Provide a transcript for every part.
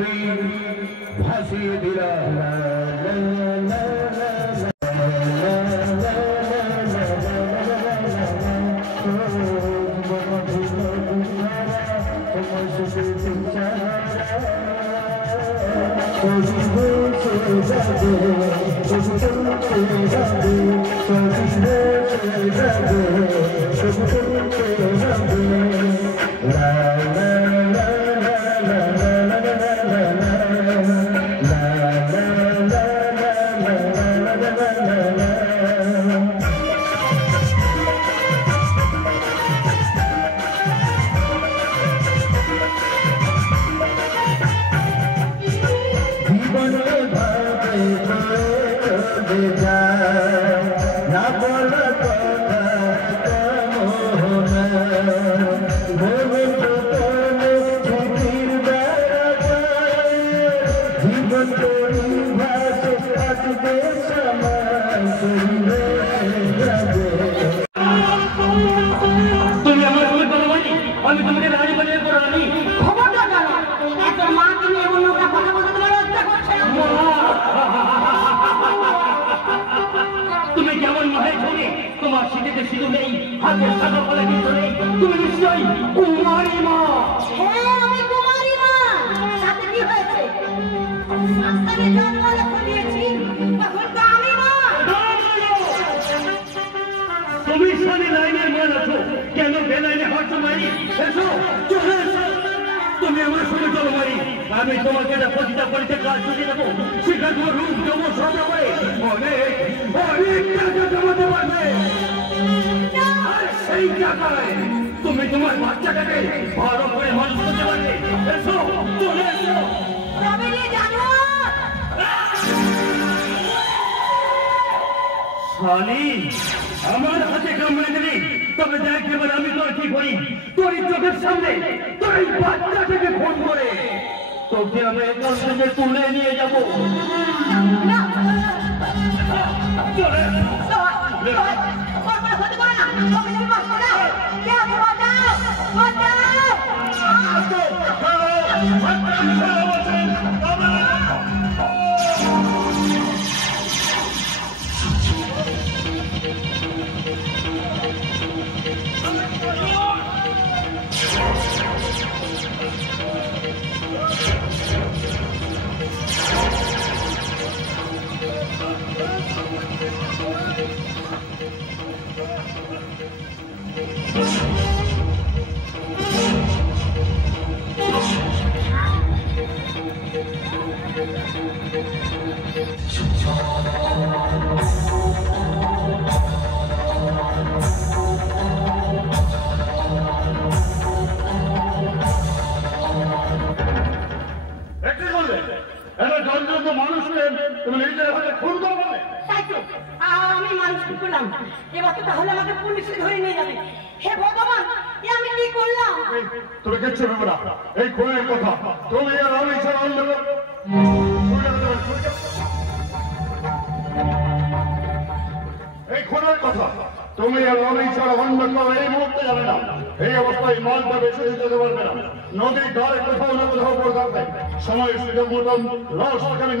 করি ভাসিয়ে দিলাম আমার হাতে কামড়ে দিলি তবে দেখ এবার আমি তোর কি করি তোর চোখের সামনে তোর এই বাচ্চাটাকে ফোন করে তোকে আমি এখান থেকে তুলে নিয়ে যাবো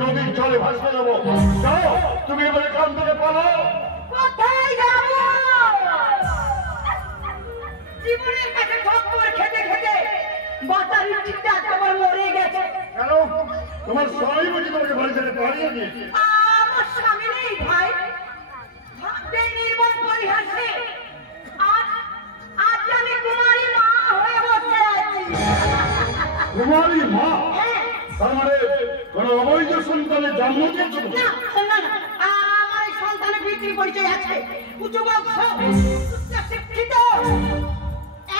নদীর জলে ভাসতে যাবো তুমি এবার এখান থেকে পালো জীবনের কাছে ঠক্কর খেতে খেতে বাতারি চিন্তা তোমার মরে গেছে কেন তোমার স্বামী বুঝি তোমাকে বাড়ি থেকে পালিয়ে দিয়েছে আমার স্বামী নেই ভাই ভাবতে নির্মম পরিহাসে আজ আমি কুমারী মা হয়ে বসে আছি কুমারী মা তার মানে কোন অবৈধ সন্তানের জন্ম দিয়েছিল না না আমার এই সন্তানের বিক্রি পরিচয় আছে উচ্চ বংশ শিক্ষিত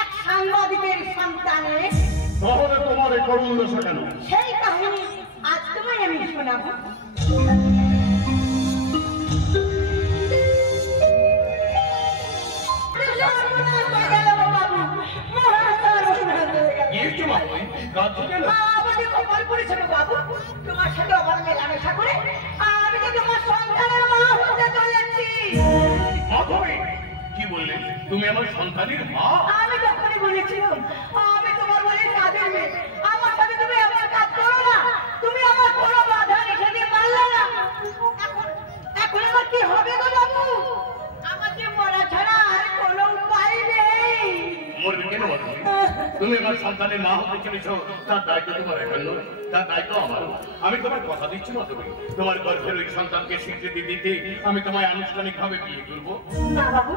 এক সাংবাদিকের সন্তানে তাহলে তোমার এই করুণ দশা কেন সেই কাহিনী আজ তোমায় আমি শোনাবো আমাকে কপাল পড়েছিল বাবু তোমার সাথে আমার মেলামেশা করে আমি তো তোমার সন্তানের মা হতে চলেছি কি বললে তুমি আমার সন্তানের মা আমি তখনই বলেছিলাম আমি তোমার বলে কাজের মেয়ে আমার সাথে তুমি এমন কাজ করো না তুমি আমার সন্তানের মা হতে চলেছ, তার দায়িত্ব তোমার একান্ন, তার দায়িত্ব আমার। আমি তোমার কথা দিচ্ছি মাধবী, তোমার গর্ভের ওই সন্তানকে স্বীকৃতি দিতে আমি তোমায় আনুষ্ঠানিকভাবে বিয়ে করবো। না বাবু,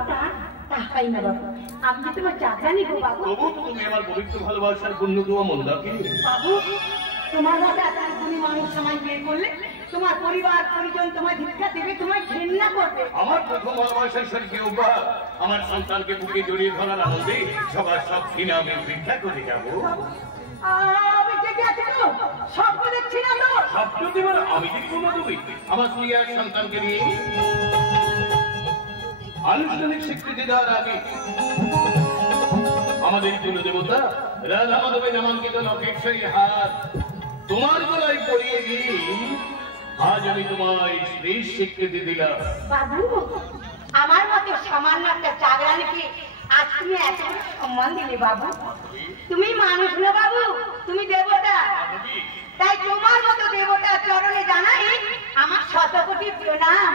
তাই না বাবু, আমি যে তোমার চাকরানি গো বাবু। তবু তো তুমি আমার পবিত্র ভালোবাসার পূর্ণ দোয়া মন্দাকে। বাবু, তোমার মতো তুমি মানুষ সময় বিয়ে করলে তোমার পরিবার পরিজন তোমায় ভিক্ষা দেবে, তোমায় ঘৃণা করবে। আমার প্রথম ভালোবাসার স্বর্গীয় উপহার আমার সন্তানকে বুকে জড়িয়ে ধরার আনন্দে সবার সব ঘৃণা আমি ভিক্ষা করে যাবো। আমি জেগে আছি তো, স্বপ্ন দেখছি না তো। স্বপ্ন দেবার আমি দেখবো মাধবী, আমার স্ত্রী আর সন্তানকে নিয়ে আনুষ্ঠানিক স্বীকৃতি দেওয়ার আগে আমাদের কুল দেবতা রাধা মাধবের নামাঙ্কিত নখেশ্বরী হাত তোমার গলায় পরিয়ে দিয়ে আজ আমি তোমায় শেষ স্বীকৃতি দিলাম। বাবু, আমার মতো সামান্য একটা চাকরানিকে আজ তুমি এত সম্মান দিলে বাবু। তুমি মানুষ না বাবু, তুমি দেবতা। তাই তোমার মতো দেবতার চরণে জানাই আমার শতকোটি প্রণাম।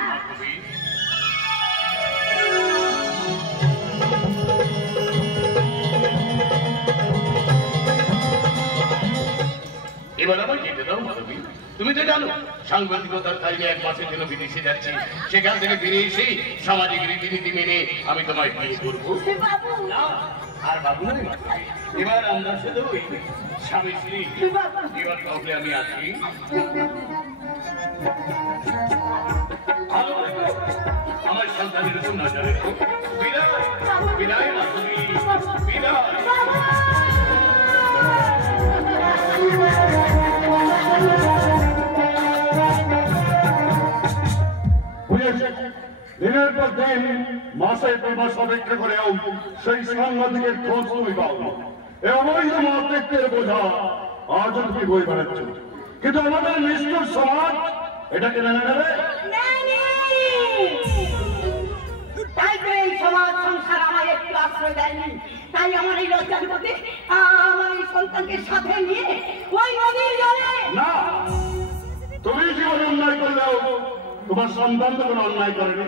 এবার আমার যেতে দাও মাধবী। তুমি তো জানো সাংবাদিকতার কাজে 1 মাসের জন্য বিদেশে যাচ্ছি, সেখান থেকে ফিরে এসে সামাজিক রীতিনীতি মেনে আমি তোমায় বিয়ে করবো। আর বাবু নয় মাধবী, এবার আমরা শুধু স্বামী স্ত্রী। এবার তাহলে আমি আছি। আমার সন্তানের উপর নজর রেখো। বিদায় বিদায় মাধবী, বিদায়। দিনের পর দিন মাসের পর মাস অপেক্ষা করেও সেই সাংবাদিকের খোঁজ তুমি পাও না। এ অবৈধ মাতৃত্বের বোঝা আজ তুমি বই বেড়াচ্ছ, কিন্তু আমাদের নিষ্ঠুর সমাজ এটাকে মেনে নেবে। তাই তো এই সমাজ সংসার আমার একটু আশ্রয় দেয়নি। তাই আমার এই লজ্জার প্রতি আমার এই সন্তানকে সাথে নিয়ে ওই নদীর জলে। না, তুমি জীবনে অন্যায় করলেও তোমার সন্তান তো কোনো অন্যায় করেনি,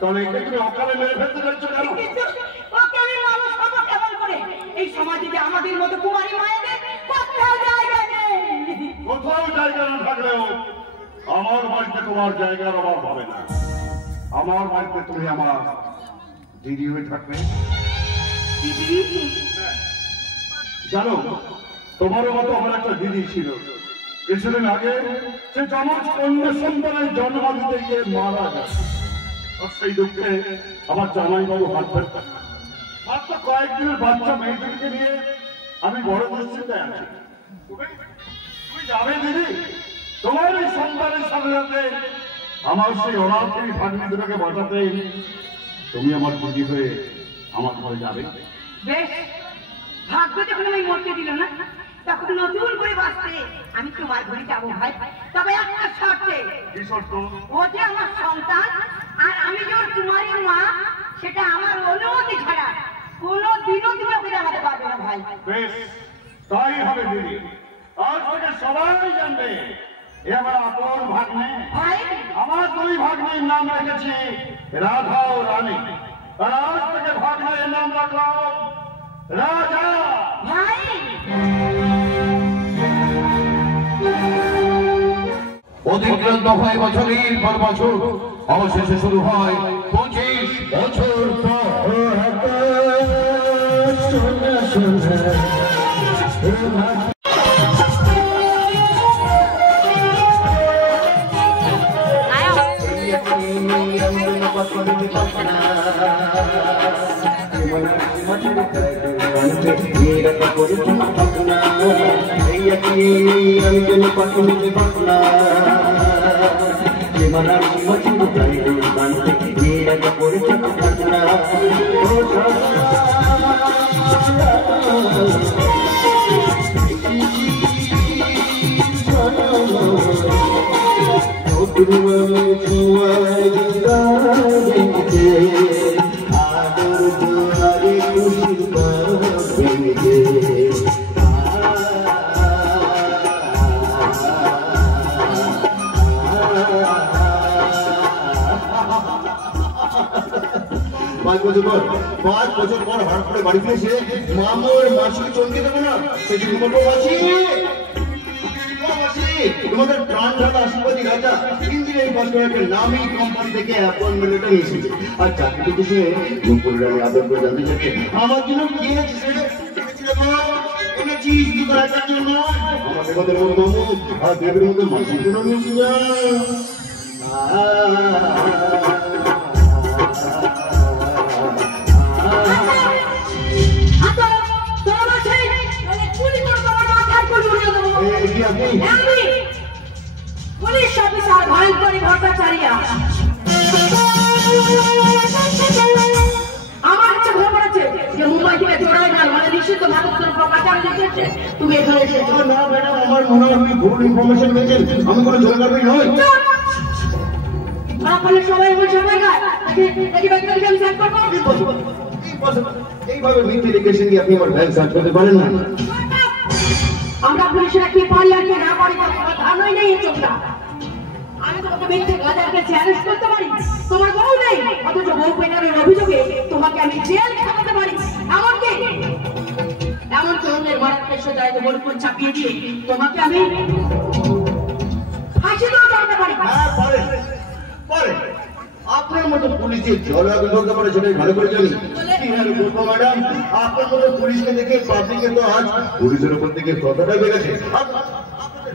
তাহলে একে তুমি অকালে মেরে ফেলতে চাইছো কেন? ওকে আমি মানুষ হবো কেমন করে? এই সমাজে যে আমাদের মতো কুমারী মায়েদের কোথাও জায়গা নেই। কোথাও জায়গা না থাকলেও আমার বাড়িতে তোমার জায়গার অভাব হবে না। আমার বাড়িতে তুমি আমার দিদি হয়ে থাকবে। জানো, তোমারও মতো আমার একটা দিদি ছিল। কিছুদিন আগে সে যমজ কন্যা সন্তানের জন্ম দিতে গিয়ে মারা গেছে। আর সেই দুঃখে আমার জামাইবাবু হাত ধরতে মাত্র কয়েকদিনের বাচ্চা মেয়েদেরকে নিয়ে আমি বড় দুশ্চিন্তায় আছি। তুমি যাবে দিদি, তোমার এই সন্তানের সাথে সাথে আমার সেই অনাথী ভাগ্নি দুটোকে বাঁচাতে তুমি আমার দিদি হয়ে আমার ঘরে যাবে। বেশ, ভাগ্য যখন আমি মরতে দিল না, তখন নতুন করে বাঁচতে আমি তোমার ঘরে যাবো ভাই। তবে একটা শর্তে। কি শর্ত? ও যে আমার সন্তান আর আমি যে ওর কুমারী মা, সেটা আমার অনুমতি ছাড়া কোনোদিনও তুমি ওকে জানাতে পারবে না ভাই। বেশ, তাই হবে দিদি। আজ থেকে সবাই জানবে এ আমার আপন ভাগ্নে। ভাই, আমার দুই ভাগ্নের নাম রেখেছি রাধা ও রানী। আর আজ থেকে ভাগ্নের নাম রাখলাম রাজা। ভাই অতিক্রান্ত হয় বছরের পর বছর, অবশেষে শুরু হয় 25 বছর বছর পর হঠাৎ করে বাড়ি ফিরেছে মামুর মাসিকে চমকে দেবো না সেদিন বলবো মাসি তোমাদের প্রাণ ঢাকা আশীর্বাদী রাজা ইঞ্জিনিয়ারিং পাস করে একটা নামি কোম্পানি থেকে অ্যাপয়েন্টমেন্ট লেটার এসেছে আর চাকরি থেকে শুনে দুপুরের আমি আদর করে জানতে চাচ্ছি আমার জন্য কি এনেছিস এনেছিস তুই তো রাজার জন্য আমার দেবতার মতো মামু আর দেবের মতো মাসির জন্য নিয়েছি না পুলিশ অফিসার ভয়ঙ্করী ভট্টাচার্য আমার কাছে খবর পড়েছে যে মুম্বাই থেকে চোরাই মাল মানে নিষিদ্ধ ভারতের পাচার নিতেছে তুমি এখানে এসেছো না ম্যাডাম আমার মনে হয় আপনি ভুল ইনফরমেশন পেয়েছেন আমি কোনো জলকারী নই আপনার সবাই বলছে দেখি ব্যাংকে আমি সাইন করবো এইভাবে মিথ্যে লিখেছেন কি আপনি আমার ব্যাংক সার্চ করতে পারেন না আমরা পুলিশরা কি পারি আর কি না পারি তার কোনো ধারণাই নেই এই চোখটা আমি তোমাকে মিথ্যে গাজারকে চ্যালেঞ্জ করতে পারি তোমার বউ নেই অথচ বউ পেটারের অভিযোগে তোমাকে আমি জেল খাটাতে পারি এমনকি অন্যের বাড়িতে এসে দায়িত্ব বলপুর চাপিয়ে দিয়ে তোমাকে আমি ফাঁসিতেও করতে পারি আপনার মতো পুলিশের জল আগুন ধরতে পারে সেটাই ভালো করে জানি ম্যাডাম আপনার মতো পুলিশকে দেখে পাবলিকের তো আজ পুলিশের উপর থেকে কতটা বেড়েছে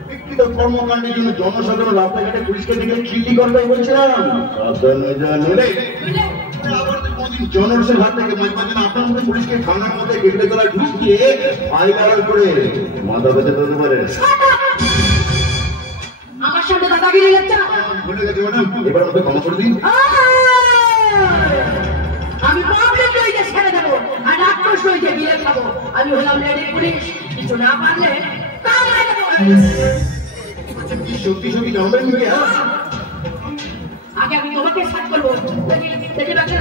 ব্যক্তিগত কর্মকাণ্ডের জন্য জনসাধারণ রাস্তাঘাটে পুলিশকে দেখে চিঠি করতে বলছিলাম জনসের হাত থেকে আপনার মতো পুলিশকে থানার মধ্যে গেটে গলায় ঢুকিয়ে আইলার করে মাথা বেঁধে ধরতে পারে আমার সামনে দাদাগিরি লাগছে ভুলে গেছি ম্যাডাম এবার আমাকে ক্ষমা করে দিন আমি পাবলিক লইতে ছেড়ে দেবো আর রাক্ষস লইতে বিয়ে খাবো আমি হলাম লেডি পুলিশ কিছু না পারলে কামড়ে দেবো কি সত্যি সত্যি জানবেন নাকি আগে আমি তোমাকে সাথ করবো দেখি বাকি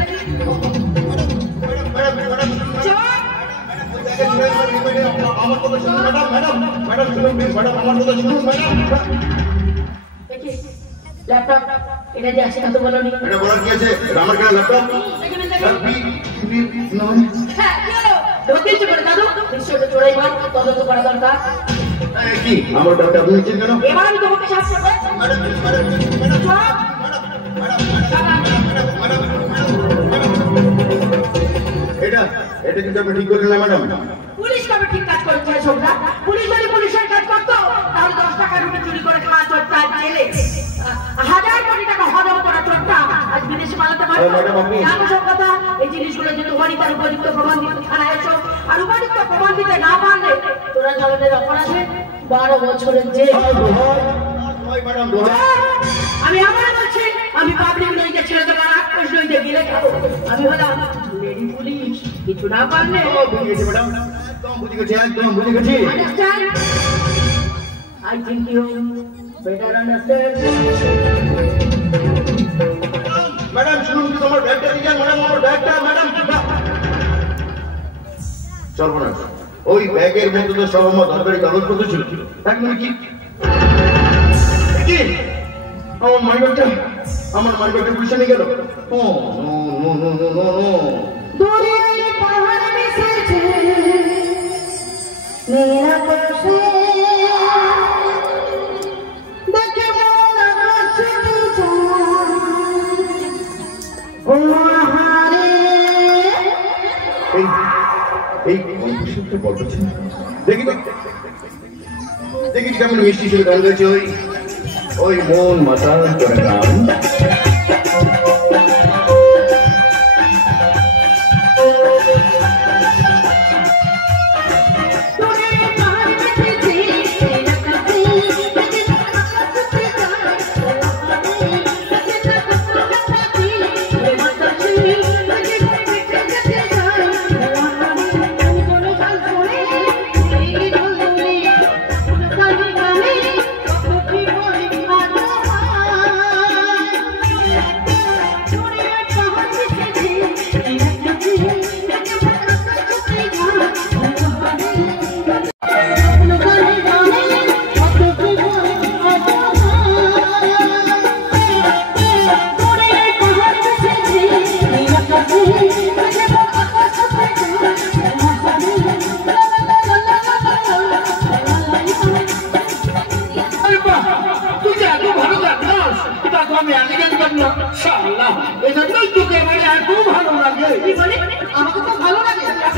আমার কথা শুনুন ম্যাডাম শুনুন ম্যাডাম আমার কথা শুনুন ম্যাডাম ল্যাপটপ এটা যে আছে কত বলো নি এটা বলার কি আছে আমার কাছে ল্যাপটপ হ্যাঁ কি হলো ধরতেই করে দাদু নিশ্চয়ই চোরাই মাল তদন্ত করা দরকার কি আমার ব্যাপারটা আপনি নিচ্ছেন কেন এবার আমি তোমাকে সাহায্য করবো এটা কিন্তু আপনি ঠিক করলেন না ম্যাডাম পুলিশ কবে ঠিক কাজ করেছে ছোটরা পুলিশ যদি পুলিশের কাজ করতো তাহলে 10 টাকা রুটি চুরি করে খাওয়া চোরটা জেলে 1000 কোটি টাকা হজম করা চোরটা আজ বিদেশে পালাতে পারতো জানো সব কথা এই জিনিসগুলো যে তোমারই তার উপযুক্ত প্রমাণ দিতে থানায় এসো আর উপযুক্ত প্রমাণ দিতে না পারলে তোরা জগতের অপরাধে 12 বছরের জেল আমি আবার বলছি আমি পাবলিক লইতে ছেড়ে দেবো রাক্ষস লইতে গিলে খাবো আমি হলাম লেডি পুলিশ কিছু না পারলে একদম বুঝে গেছি I think you better understand. Madam শুনুন কি তোমার ব্যাগটা দিবেন ম্যাডাম আমার ব্যাগটা ম্যাডাম সর্বনাশ ওই ব্যাগের মধ্যে তো সব আমার দরকারি কাগজপত্র ছিল এক মিনিট কি আমার মানিব্যাগটা পুলিশে নিয়ে গেল ও no no no no no দুনিয়ায় পাহাড় মিশেছে মেরা কোশে দেখে মন আকাশে ও হারে এই কণ্ঠস্বরটা বলতে দেখি কেমন মিষ্টি ছিল গান গাইছে ওই মন মাতাল করে গান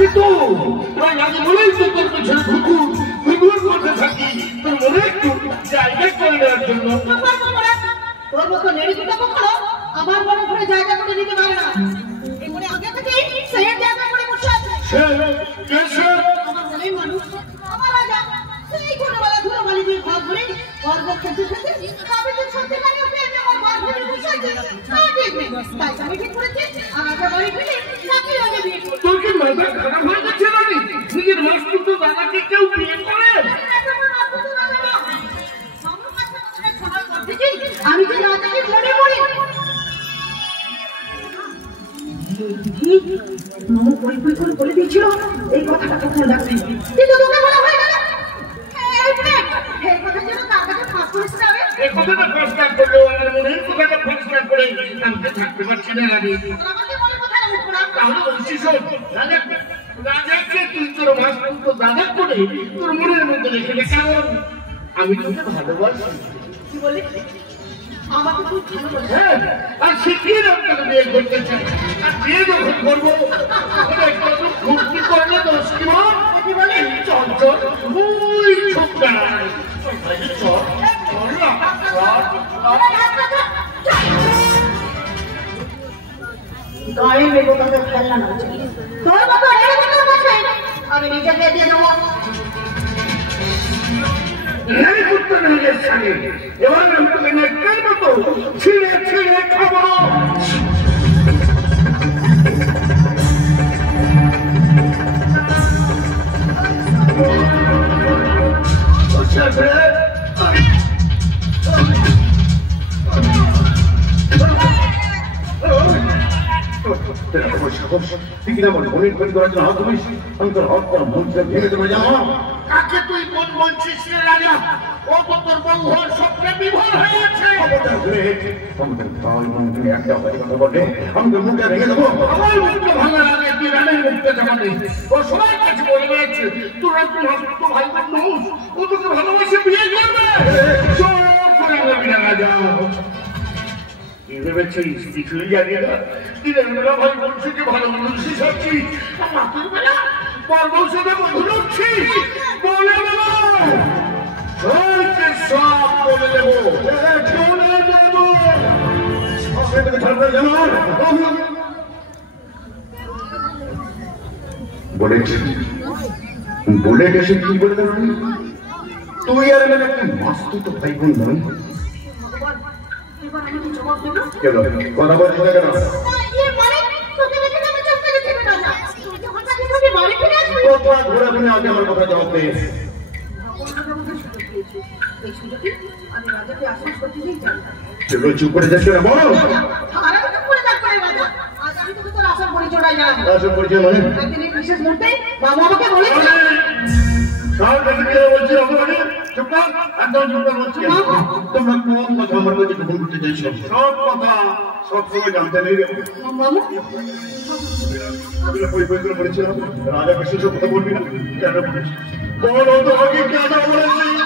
আছি তো ওই আজ বলেই তো তোর পেছনে ঘুঘুর করতে থাকি তোর মনে একটু জায়গা করে নেওয়ার জন্য। তোর মতো নেড়ে দিতে কখনো আমার মনে করে জায়গা করে নিতে পারে না। এবারে আগে থেকে সেই জায়গা করে বসে আছে। আমার মনেই মানুষ আমার রাজা সেই ছোটবেলা ধুলো বালি দিয়ে ঘর ঘুরে গর্ব খেতে খেতে তবে তো সত্যি মানে ওকে আমার ঘর ঘুরে বসে আছে। তাই আমি ঠিক করেছি আমাকে বাড়ি ফিরে নাকি আগে বিয়ে করব। তোর কি মাথা খারাপ হয়ে গেছে নাকি? নিজের মাস্টু তো দাদাকে কেউ বিয়ে করে? আমি যে রাজাকে মনে মনে বলে দিয়েছিল এই কথাটা কখনো ডাকবে কিন্তু তোকে বলা হয়ে গেল এই কথা যেন তার কাছে ফাঁস করিস না রে। এই কথাটা প্রশ্ন করলেও আমার মনে কথাটা প্রশ্ন করে আমি তো থাকতে পারছি না আমি। আমাকে বলে কোথায় রাখবো না তাহলে বলছি শোন রাজাকে তুই তোর মাস্টু তো দাদা করে তোর মনের মধ্যে রেখে দে। কারণ আমি তোকে ভালোবাসি। কি বলি আমাকে খুব ভালো হ্যাঁ আর শিখিয়ে আপনাকে বিয়ে করতে চাই। আর বিয়ে যখন করবো একটু ফুর্তি করলে দোষ কি কি বলে চল চল ওই ছোট্টায় চল চল না গায়ে মেঘ তাকে খেলনা না তোর মতো এরকম বসে আমি নিজেকে দিয়ে দেবো। এই করতে নিয়ে সামনে এবার আমি তোকে নেটের মতো ছিঁড়ে ছিঁড়ে খাবো। কাকে তুই মন বলছিস রে রাজা? ও তো তোর বউ হওয়ার স্বপ্নে বিভোর হয়েছে। আমি তো মুখটা ভেঙে দেবো। আমার মুখটা ভাঙার আগে তুই রানের মুখটা জামাতে ও সবাই কাছে বলে বেড়াচ্ছে তোরা তুই হসপিটাল ভাই মানুষ ও তোকে ভালোবাসে বিয়ে করবে। চোখ করে যাবি না রাজা। কি ভেবেছিস কিছুই জানি না? দিনের বেলা ভাই বলছিকে ভালো বলছিস ভাবছি আর রাতের বেলা পর্বর সাথে বন্ধু লড়ছিস। বলে দেবো সব বলে দেবো বলে দেবো। বলেছি বুলেট এসে কি বলে দেব? তুই আর আমি একটা মাস্তু তো ভাই বোন নই। এবার আমি কি জবাব দেবো? কেন কথা বলছিস না কেন? কোথায় ঘোরাঘুরি আগে আমার কথা জবাব দে। সেগুলো চুপ করে যাচ্ছে না বলো। আসল পরিচয় মানে বাবা আমাকে বলেছে কার কাছে গিয়ে বলছি অপরাধী চুপ কর একদম চুপ কর বলছি। তোমরা কোন কথা আমার কাছে গোপন করতে চাইছো? সব কথা সব সময় জানতে নেই রে। আমি বই বই করে বলেছিলাম রাজা বিশেষ কথা বলবি না কেন বলিস? বলো তো আগে কেন বলেছিস?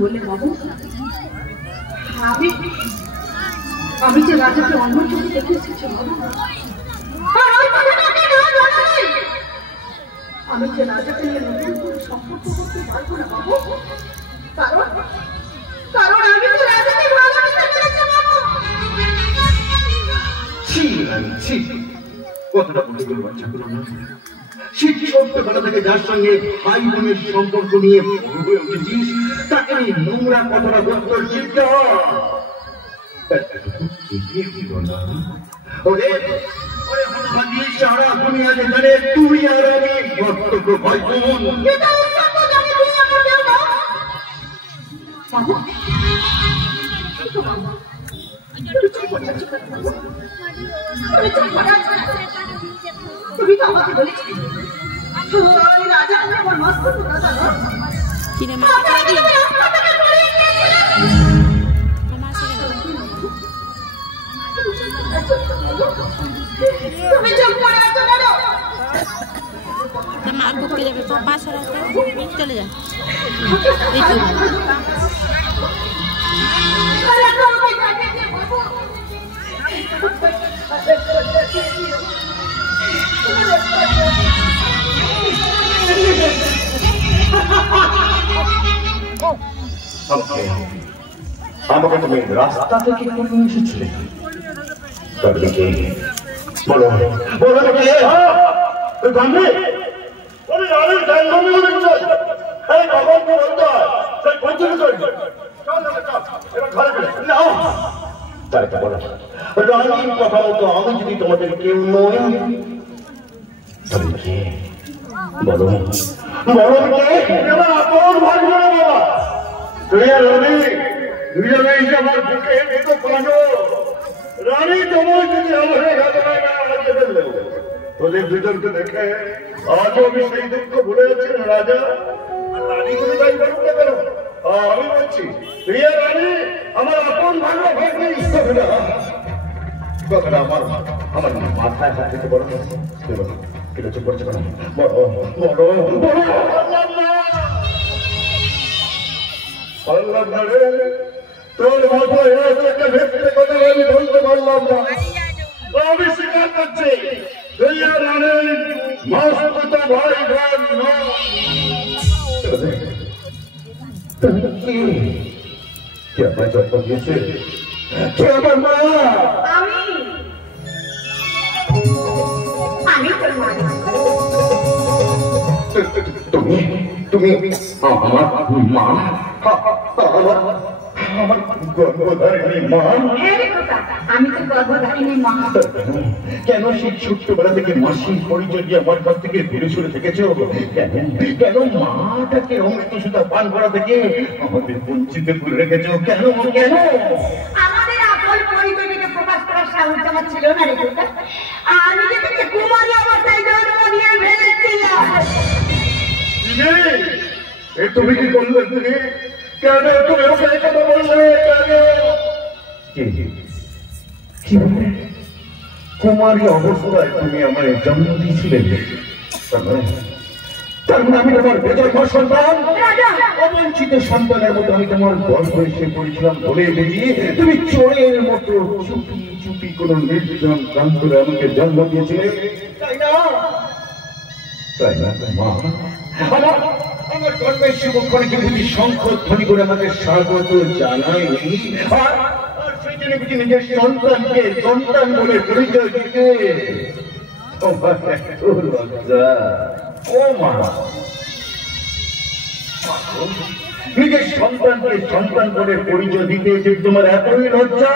বলে বাবু আমি যে রাজাকে অন্য চোখে দেখে এসেছি বাবু আমি যে রাজাকে নিয়ে নতুন করে সম্পর্ক করতে পারবো না বাবু কারণ আমি তো রাজাকে ভালোবাসতে পেরেছি বাবু। কথাটা বলতে গেলে বাচ্চা করো না। সেই ছোট্টবেলা থেকে যার সঙ্গে ভাই বোনের সম্পর্ক নিয়ে বড় হয়ে উঠেছিস তাকে নিয়ে নোংরা কথাটা বলতে চিন্তা সারা দুনিয়া যেখানে তুই আর আমি বক্তব্য ভাই বোন। তুমি তো আমাকে বলেছিলে রাজা আমার মস্ত কিনে মা তুমি চুপ করে আছো কেন? মা পক্ষে যাবে তো পাশ রাখতে চলে যা এই তো আমাকে তুমি রাস্তা থেকে নিয়ে এসেছিলে বলো বলো গান্ধী ওই রানীর গান্ধী বলতে এই ভগবানকে বলতে হয় সেই পঞ্চায়েত করবে তাই তো বলো রানীর কথা মতো আমি যদি তোমাদের কেউ নই কে বলো বলো কে এবার আপন ভাই বলো বাবা তুই আর রানী দুজনে আমার বুকে দুটো পাঁচো রানী তোমার যদি আমার ঘটনায় না আমাকে ফেললো তোদের দুজনকে দেখে আজও আমি সেই দুঃখ ভুলে যাচ্ছি না রাজা রানী তুমি তাই বলুন না কেন আমি বলছি তুই আর রানী আমার আপন ভালো ভাগ্নে কথাটা আমার আমার মাথায় হাত দিতে বলো কেটে চুপ করছে কেন বড় বড় বড় বললাম না রে তোর মাথায় একটা ভেতরে কথা আমি বলতে পারলাম না আমি স্বীকার করছি তুই আর রানীর মাসুতো ভাই বোন কে আমার জন্ম দিয়েছে কে আমার মা আমি তোর মা তুমি তুমি আমার মা আমার গর্ভধারিণী মা আমি তো গর্ভধারিণী মা কেন সেই ছোট্টবেলা থেকে মাসির পরিচয় দিয়ে আমার কাছ থেকে দূরে সরে থেকেছ কেন কেন মাটাকে অমৃত সুতা পান করা থেকে আমাদের বঞ্চিত করে রেখেছ কেন কেন আমাদের আসল পরিচয়কে প্রকাশ করার সাহস আমার ছিল না রে আমি যে তোকে কুমারী অবস্থায় জন্ম দিয়ে ফেলেছিলাম তুমি কি করলে তুমি কেন তুমি ওকে কথা বললে কেন কি বললে কুমারী অবস্থায় তুমি আমার জন্ম দিয়েছিলে তার মানে আমি তোমার বেজন্ম সন্তান অবঞ্চিত সন্তানের মতো আমি তোমার গর্ভ এসে পড়েছিলাম বলে বেরিয়ে তুমি চোরের মতো চুপি চুপি কোন নির্জন প্রান্তরে আমাকে জন্ম দিয়েছিলে তাই না তাই না মা আমার জন্মের শুভক্ষণে কি বুঝি শঙ্খ ধ্বনি করে আমাকে স্বাগত জানায়নি আর সেই জন্য বুঝি নিজের সন্তানকে সন্তান বলে পরিচয় দিতে তোমার এত লজ্জা ও মা নিজের সন্তানকে সন্তান বলে পরিচয় দিতে যে তোমার এতই লজ্জা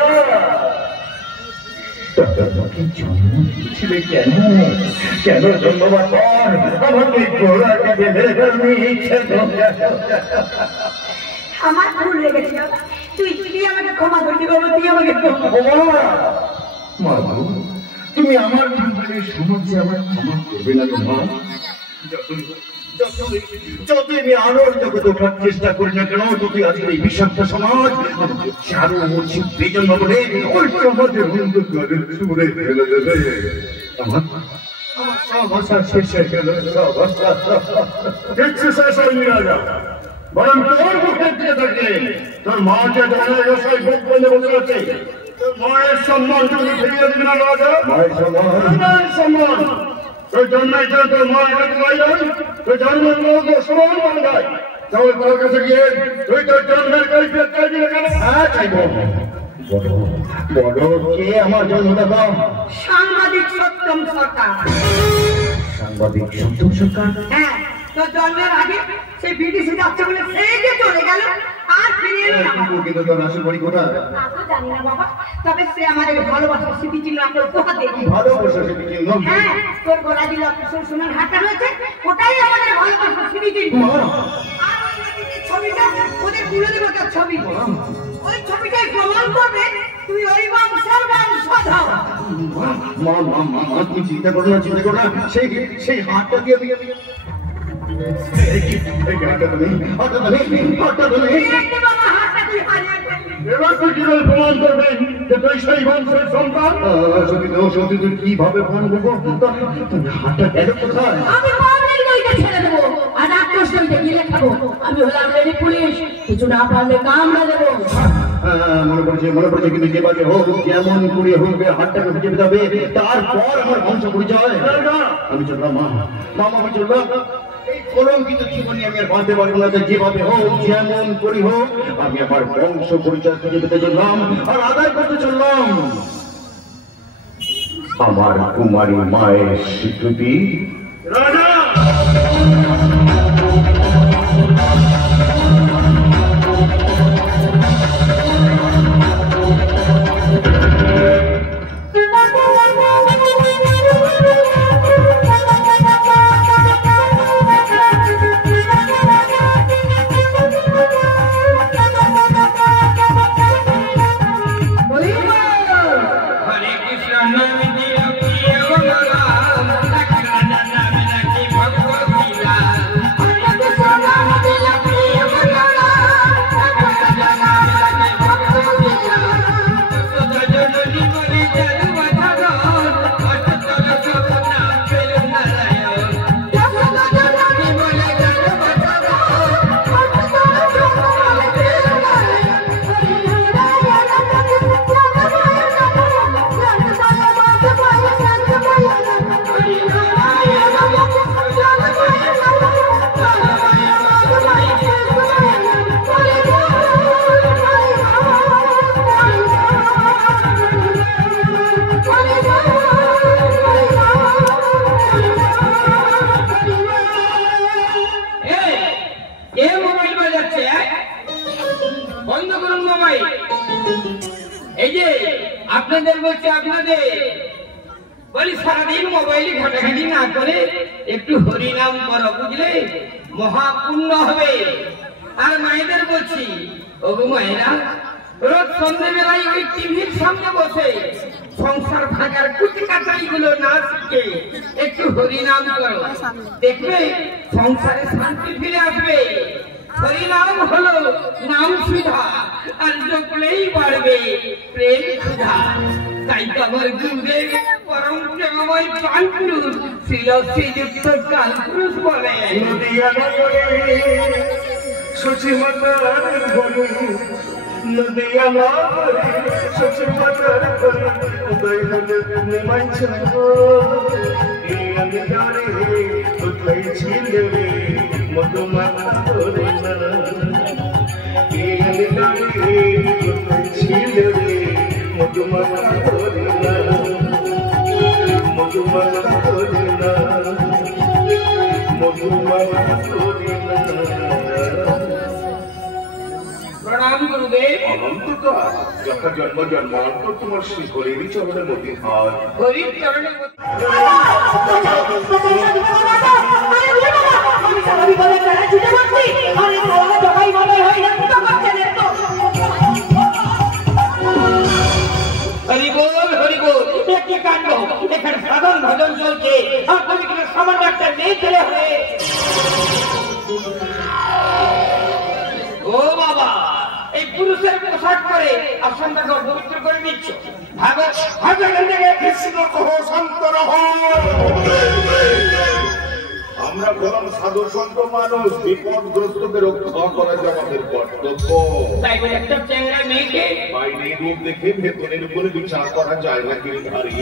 আমাকে জন্ম দিয়েছিলে কেন কেন জন্মবার পর আমাকে গোড়াকে বেঁধে ফেলনি আমার ভুল লেগেছিল তুই তুই আমাকে ক্ষমা করে দিবি তুই আমাকে মা তুমি আমার জীবনের সমস্যা আমার ক্ষমা করবে না মা যতই আমি আলোর জগতে ওঠার চেষ্টা করি না কেন ততই আজকের এই বিষাক্ত সমাজ আমাকে চারু বেজন্ম বলে ওই সমাজের অন্ধকারের সুরে ফেলে দেবে আমার ভাষা শেষ হয়ে গেল কিচ্ছু শেষ হয়নি রাজা বরং তোর মুখের দিকে থাকে তোর মাকে জানা গেছে বুক বলে বসে আছে তোর মায়ের সম্মান তুমি ফিরিয়ে দিবি না রাজা মায়ের সম্মান তোর জন্মের জন্য তোর মা এখানে বাইরে তোর জন্মের লোক সমান মনে যায় তাহলে তোর কাছে গিয়ে তুই তোর জন্মের কৈফিয়ত চাইবি না কেন হ্যাঁ চাইব বড় কে আমার জন্মদাতা সাংবাদিক সত্যম সরকার সাংবাদিক সত্যম সরকার হ্যাঁ তোর জন্মের আগে সেই বিদেশি যাচ্ছে বলে সেই যে চলে গেল আর ফিরে এলো না কিন্তু তোর আসল বাড়ি কোথায় তা তো জানি না বাবা তবে সে আমাদের ভালোবাসার স্মৃতি চিহ্ন একটা উপহার দিয়েছে ভালোবাসার স্মৃতি চিহ্ন হ্যাঁ তোর গোলা দিল সোনার হাটটা হয়েছে ওটাই আমাদের ভালোবাসার স্মৃতি চিহ্ন আর ওই নদীর ছবিটা ওদের কুলদেবতার ছবি ওই ছবিটাই প্রমাণ করবে তুই ওই বংশের বংশধর মা মা মা তুমি চিন্তা করো না সেই হাতটা দিয়ে আমি এবার তুই কিভাবে প্রমাণ করবেন যে তুই সেই বংশের সন্তান সত্যি তুই কিভাবে প্রমাণ করবো হাতটা গেল কোথায় আমি মামলার বইটা ছেড়ে দেবো স্টেশনকে গিয়ে খাবো। আমি হলাম লেডি পুলিশ, কিছু না পারলে কামড়া দেবো। মনে পড়ছে কিন্তু যেভাবে হোক যেমন করে হোক হাতটাকে খুঁজে পেতে হবে, তারপর আমার বংশ পরিচয়। আমি চললাম মামা, আমি চললাম। এই কলঙ্কিত জীবনে আমি আর বাঁধতে পারবো না, যেভাবে হোক যেমন করি হোক আমি আমার বংশ পরিচয় খুঁজে পেতে চললাম আর আদায় করতে চললাম আমার কুমারী মায়ের স্বীকৃতি। রাজা সারাদিন মোবাইলে ঘাটাঘাটি না করে একটু হরিনাম করো, বুঝলে? মহাপুণ্য হবে। আর মায়েদের বলছি, ওগো মায়েরা, রোজ সন্ধ্যেবেলায় ওই টিভির সামনে বসে সংসার ভাগার কুচি কাচাই গুলো না শিখে একটু হরিনাম করো, দেখবে সংসারে শান্তি ফিরে আসবে। হরিনাম হলো নাম সুধা, আর জপলেই বাড়বে প্রেম সুধা। তাই তো আমার গুরুদেব পরম প্রেমময় প্রাণপুরুষ ছিল শ্রীযুক্ত কালপুরুষ বলে, প্রণাম গুরুদেব। অনন্তকাল যথা জন্ম জন্মান্তর তোমার শ্রী হরির চরণের মধ্যে হয়। হরির চরণের মধ্যে একটি কাণ্ড, এখানে সাধারণ ভজন চলছে, আর তুমি কিন্তু সামান্য একটা মেয়ে ছেলে হয়ে। ও বাবা, এই পুরুষের পোশাক করে আসনটা পবিত্র করে দিচ্ছ। ভাগবত আমরা বরং সাধু সন্ত মানুষ, বিপদগ্রস্তকে রক্ষা করা যে আমাদের কর্তব্য। তাই বলে একটা চ্যাংড়া মেয়েকে বাইরের রূপ দেখে ভেতরের উপরে বিচার করা যায় না। গিরিধারী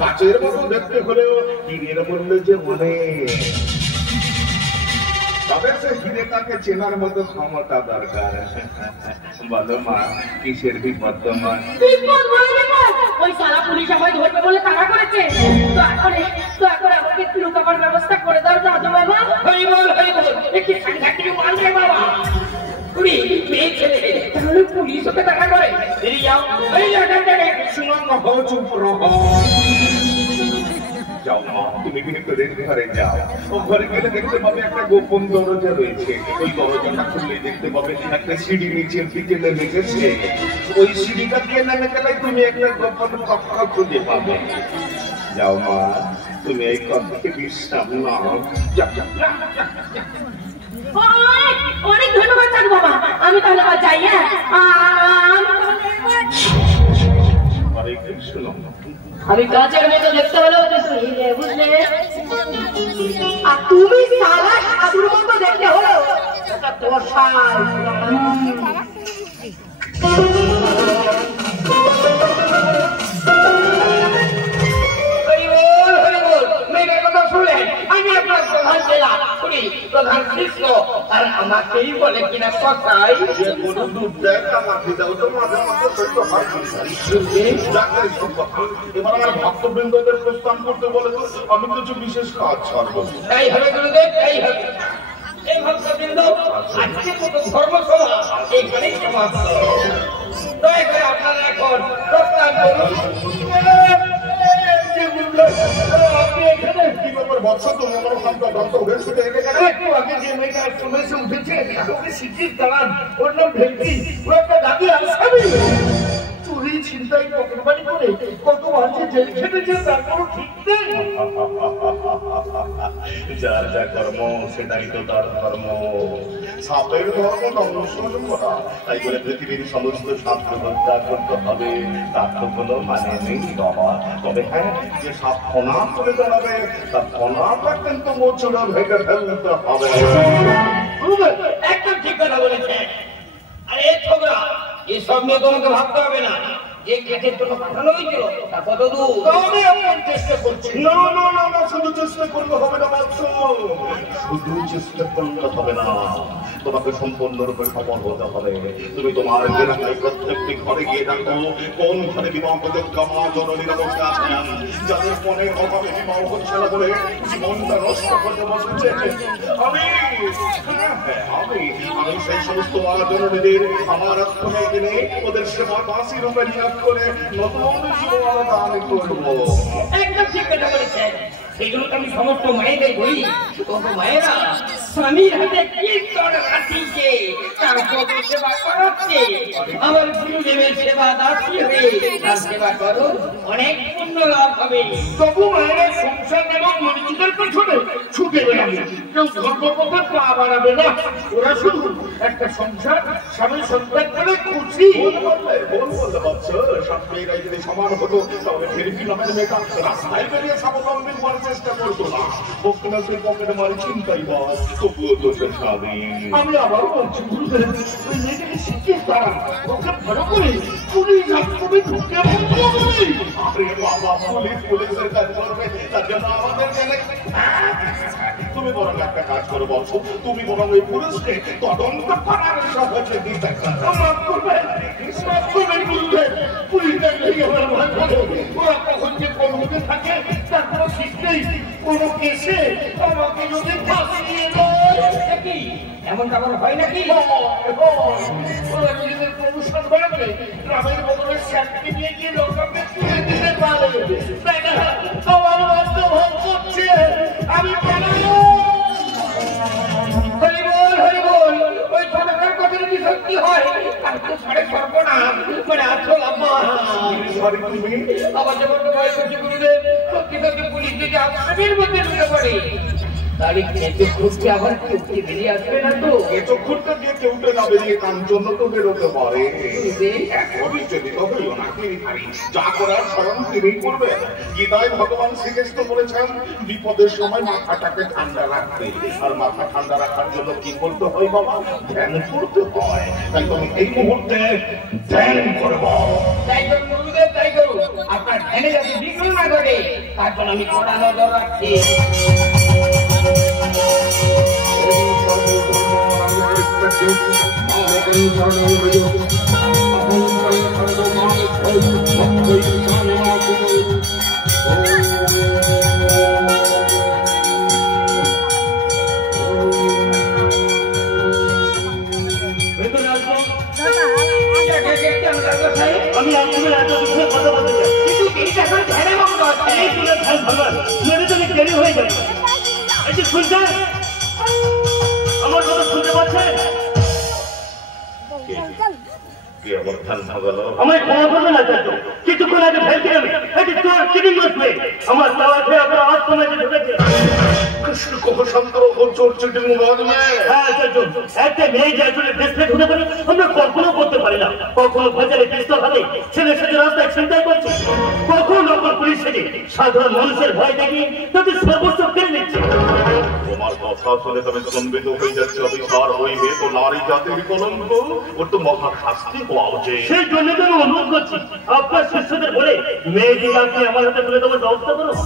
কাচের মতো দেখতে হলেও হীরের মূল্য যে অনেক, তবে সে হিরেটাকে চেনার মতো ক্ষমতা দরকার। বলো মা, কিসের বিপদ তোমার? ওই সারা পুলিশ আমায় ধরবে বলে তাড়া করেছে। দয়া করে আমাকে একটু লুকাবার ব্যবস্থা করে দাও দাদু বাবা। হরি বল, একটি সাংঘাতিক মানবে বাবা। পুরি মেয়ে ছেলে, তাহলে পুলিশ ওকে তাড়া করে। বেরিয়ে যাও, শুনো মহ, চুপ রহ। যাও মা, তুমি ভেতরের ঘরে যাও। ও ঘরে গেলে দেখতে পাবে একটা গোপন দরজা রয়েছে। ওই দরজাটা খুললে দেখতে পাবে একটা সিঁড়ি নিচের দিকে নেমে গেছে। ওই সিঁড়িটা দিয়ে নেমে গেলে তুমি একটা গোপন কক্ষ খুঁজে পাবে। যাও মা, তুমি এই কক্ষে বিশ্রাম নাও। অনেক ধন্যবাদ দাদু বাবা, আমি তাহলে যাই। আরে কৃষ্ণ। আমি কাঁচের মতো দেখতে হলেও কিন্তু হিরে, বুঝলে? আর তুমি সারা সাধুর মতো দেখতে হলেও এটা তোর সাই। আমি আপনার প্রধান জেলা প্রধান কৃষ্ণ, আর আমাকেই বলে কিনা কথাই এবার আমার ভক্তবৃন্দদের প্রস্থান করতে বলে তো আমি কিছু বিশেষ কাজ ছাড়বো। তাই হবে গুরুদেব, তাই হবে। এই ভক্তবৃন্দ আজকে মতো ধর্মসভা এইখানেই সমাপ্ত। দয়া করে আপনারা এখন প্রস্থান করুন। একটু আগে যে মেয়েটা সমস্যা উঠেছে ওকে শিখিয়ে দাঁড়ান, ওর নাম ভেলকি, ও একটা দাবি আসামি। চুরি ছিনতাই পকেটবাজি করে কত মানুষ জেল খেটেছে তার কোনো ঠিক নেই। যার যা কর্ম সেটাই তো তার ধর্ম। সাপের ধর্ম দংশন করা, তাই করে পৃথিবীর সমস্ত সাপকে হত্যা করতে হবে তার তো কোনো মানে নেই বাবা। তবে হ্যাঁ, যে সাপ ফোনা করে দাঁড়াবে তার ফোনাটা কিন্তু মোচড়া ভেঙে ফেলতে হবে। একদম ঠিক কথা বলেছে। আরে ছোকরা, এসব নিয়ে তোমাকে ভাবতে হবে না। যে গেটের জন্য পাঠানো হয়েছিল তা কত দূর? আমি এমন চেষ্টা করছি। না না না না, শুধু চেষ্টা করলে হবে না বাচ্চ, শুধু চেষ্টা করলে হবে না, তোমাকে সম্পূর্ণরূপে সফল হতে হবে। তুমি তোমার এলাকায় প্রত্যেকটি ঘরে গিয়ে দেখো কোন ঘরে বিবাহ প্রযোগ্য মা জননীরা বসে আছেন, যাদের মনের অভাবে বিবাহ হচ্ছে না বলে জীবনটা নষ্ট করতে বসেছে। আমি সেই সমস্ত মা জননীদের আমার আত্মনে এনে ওদের সেবা বাসী রূপে নিয়োগ করে নতুন জীবন দান করবো। একদম ঠিক কথা বলেছেন। সেগুলো আমি সমস্ত মায়েদের বলি, মায়েরা স্বামীর হাতে কীর্তন রাখিছে, তার প্রতি সেবা করাচ্ছে। আমার গুরুদেবের সেবা দাসী হয়ে তার সেবা করো, অনেক পুণ্য লাভ হবে। তবু মায়েরা সংসার এবং মনীষীদের পেছনে ছুটে বেড়াবে, কেউ ধর্মপথে পা বাড়াবে না। ওরা শুধু একটা সংসার স্বামী সন্তান করে খুশি। বলতে পারছো সব মেয়েরাই যদি সমান হতো তাহলে ফেরকি নামের মেয়েটা রাস্তায় বেরিয়ে স্বাবলম্বী হওয়ার চেষ্টা করতো না। পক্ষে পকেটে মারি চিন্তাই বাস, তবুও তো সে স্বামী। আমি আবার বলছি গুরুদেব, ওই মেয়েটাকে শিখিয়ে দাঁড়ান, ওকে ভালো করে পুলিশ রাষ্ট্রপতি ঢুকে বলি। আরে বাবা, পুলিশের কাজ করবে, তার জন্য আমাদের গেলে তুমি বরং একটা কাজ করো বলছো, তুমি বরং ওই পুলিশকে তদন্ত করার সাহায্যে দিতে মাফ করবেন গুরুদেব। পুলিশ দেখলে আমার ভয় করে, ওরা কখন যে কর্মতে থাকে তার কোনো ঠিক নেই। কোনো কেসে আমাকে যদি ফাঁসিয়ে কি এমন কারণ হয় নাকি? ওরা নিজেদের প্রমোশন বাড়বে, গ্রামের বদলে শ্যামকে নিয়ে গিয়ে লোককে তুলে দিতে পারে। তাই না? আমার বাধ্য ভোগ করছে, আমি ওই ছোটখার কথা যদি সত্যি হয় আর তো সাড়ে সর্বনাশ, মানে আসল আমার যেমন ভয় করছে গুরুদেব, সত্যি সত্যি পুলিশ যদি আসামির মধ্যে ঢুকে পড়ে তাহলে কেঁচো খুঁজতে আবার কেউ বেরিয়ে আসবে না তো? কেঁচো খুঁজতে দিয়ে কেউটে না বেরিয়ে কান জন্য তো বেরোতে পারে। এখনই যদি তবেই ওনাকে যা করার স্মরণ তিনিই করবেন। গীতায় ভগবান শ্রীকৃষ্ণ বলেছেন বিপদের সময় মাথাটাকে ঠান্ডা রাখতে, আর মাথা ঠান্ডা রাখার জন্য কি করতে হয় বাবা? ধ্যান করতে হয়। তাই তুমি এই মুহূর্তে ধ্যান করবো। তাই করুন গুরুদেব, তাই করুন। আপনার ধ্যানে যাতে বিঘ্ন না ঘটে তার জন্য আমি কড়া নজর রাখছি। আমি আপনাদের এত বিষয়ে কথা বলতে চাই, কিন্তু জিনিসটা এখন ধ্যানে মগ্ন হচ্ছে। মেরে তো দেরি হয়ে যাবে। এই যে শুনছেন, আমার কথা শুনতে পাচ্ছেন? আমার ক্ষমা করবেন আচার্য, কিছুক্ষণ আগে ফেলতে আমি এটি চোর চিনি বসবে আমার চাওয়া খেয়ে আপনার আওয়াজ কমেছে ঢুকেছে। কৃষ্ণ কোহশান্তর ও চোর চিটিং বাজবে। হ্যাঁ আচার্য, একটা মেয়ে যে আসলে দেশে ঢুকে পড়ে আমরা কল্পনা করতে পারি না। কখনো বাজারে পিস্তল হাতে ছেলের সাথে রাস্তায় ছিনতাই করছে, সাধারণ মানুষের ভয় দেখি তাদের সর্বস্ব কেড়ে নিচ্ছে। তোমার কথা শুনে তবে স্তম্ভিত হয়ে যাচ্ছে অবিচার হইবে তো নারী জাতির কলঙ্ক, ওর তো মহা শাস্তি হওয়া উচিত। সেই জন্য তো আমি অনুরোধ করছি আপনার শিষ্যদের বলে মেয়েটিকে আপনি আমার হাতে তুলে দেওয়ার ব্যবস্থা করুন।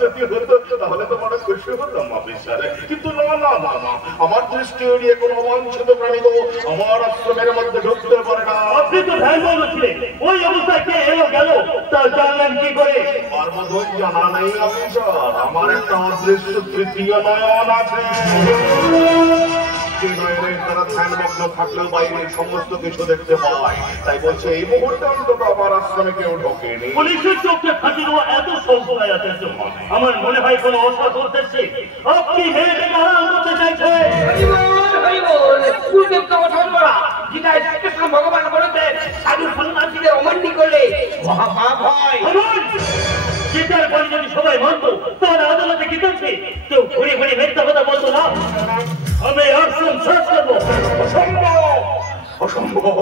যদি হতো তাহলে তো বড় খুশি হতাম অফিসারে, কিন্তু না না না না, আমার দৃষ্টি এড়িয়ে কোনো অবাঞ্ছিত প্রাণী তো আমার আশ্রমের মধ্যে ঢুকতে পারে না। আপনি তো ভ্যানবল ছিলেন, ওই অবস্থায় কে এলো গেল তা জানলেন কি করে? আমার বোধহয় জানা নেই অফিসার, আমার একটা অদৃশ্য তৃতীয় নয়ন আছে। তারা ধ্যানমগ্ন থাকলেও বাইরের সমস্ত কিছু দেখতে পায়, তাই বলছে এই মুহূর্তে অন্তত আমার আশ্রমে কেউ ঢোকেনি। পুলিশের চোখে ফাঁকি দেওয়া এত সম্প্রদায় আছে, আমার মনে হয় কোনো অসৎ উদ্দেশ্যে আপনি মেয়েটাকে আড়াল করতে চাইছেন। ভগবান বলেছেন সাধু সন্ন্যাসীদের অমান্য করলে মহাপাপ হয়। গীতার বই যদি সবাই মানত তাহলে আদালতে কি করছে? কেউ ঘুরে ঘুরে মিথ্যা কথা বলতো না। আমি আশ্রম শেষ করবো। অসম্ভব,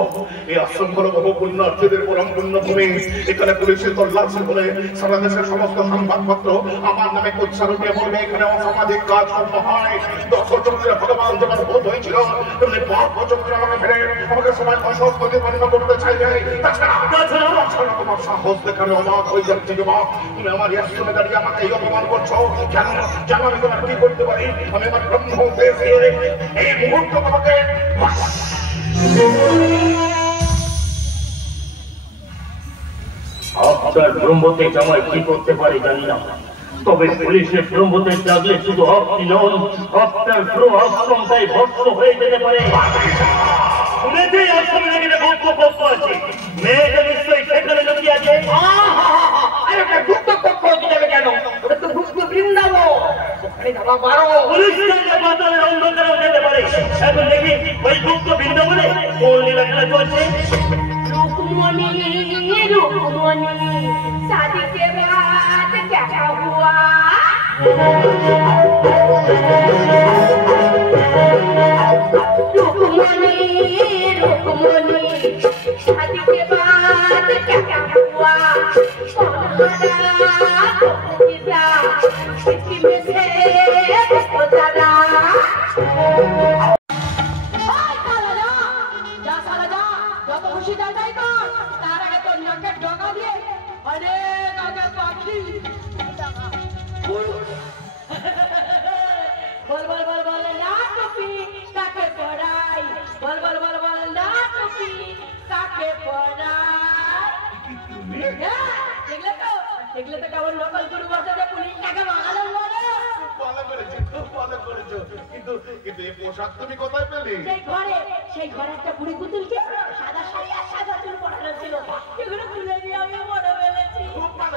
এই আশ্রম হলো বহু পুণ্যার্থীদের পরম পুণ্যভূমি। এখানে পুলিশের তল্লাশি হলে সারা দেশের সমস্ত সংবাদপত্র আমার নামে উচ্চারণে বলবে এখানে অসামাজিক কাজকর্ম হয়। দশচক্রে ভগবান যেমন বোধ হয়েছিল তেমনি পাপচক্রে আমাকে ফেরে আমাকে সবাই অসৎ প্রতিপন্ন করতে চাইবে। তাছাড়া তোমার সাহস দেখে আমি অবাক হয়ে যাচ্ছি। যুবক, তুমি আমার আশ্রমে দাঁড়িয়ে আমাকে এই অপমান করছো কেন? জানো আমি তোমার কি করতে পারি? আমি আমার ব্রহ্ম উদ্দেশ দিয়ে এই মুহূর্ত তোমাকে আপনার ব্রহ্মতেজ আমায় কি করতে পারে জানি না, তবে পুলিশের ব্রহ্মতেজ জাগলে শুধু আপনি নন, আপনার পুরো আশ্রমটাই ভস্ম হয়ে যেতে পারে। শুনেছি আশ্রমে নাকি গুপ্ত কক্ষ আছে, মেয়েটা নিশ্চয়ই সেখানে লুকিয়ে আছে। গুপ্ত কক্ষ হতে যাবে কেন? ওটা তো গুপ্ত বৃন্দাবন, ওখানে যাওয়া বারো। পুলিশ চাইলে পাতালের অন্ধকারেও যেতে পারে। এখন দেখি ওই গুপ্ত বৃন্দাবনে কোন লীলা খেলা চলছে। रुकमणी रुकमणी शादी के बाद क्या हुआ? रुकमणी रुकमणी शादी के बाद क्या हुआ? में से जरा बोल बोल बोल बोल ना टोपी काके पढ़ाई बोल बोल बोल बोल ना टोपी काके पढ़ाई देखले तो কেমন নকল করে বসে পুলিশ টাকা মাগালো বলে ভালো করেছো খুব ভালো করেছো কিন্তু এই পোশাক তুমি কোথায় পেলে? সেই ঘরে একটা বুড়ি পুতুলকে সাদা শাড়ি আর সাদা চুল পরানো ছিল, এগুলো তুলে নিয়ে আমি বড় বেলেছি। খুব ভালো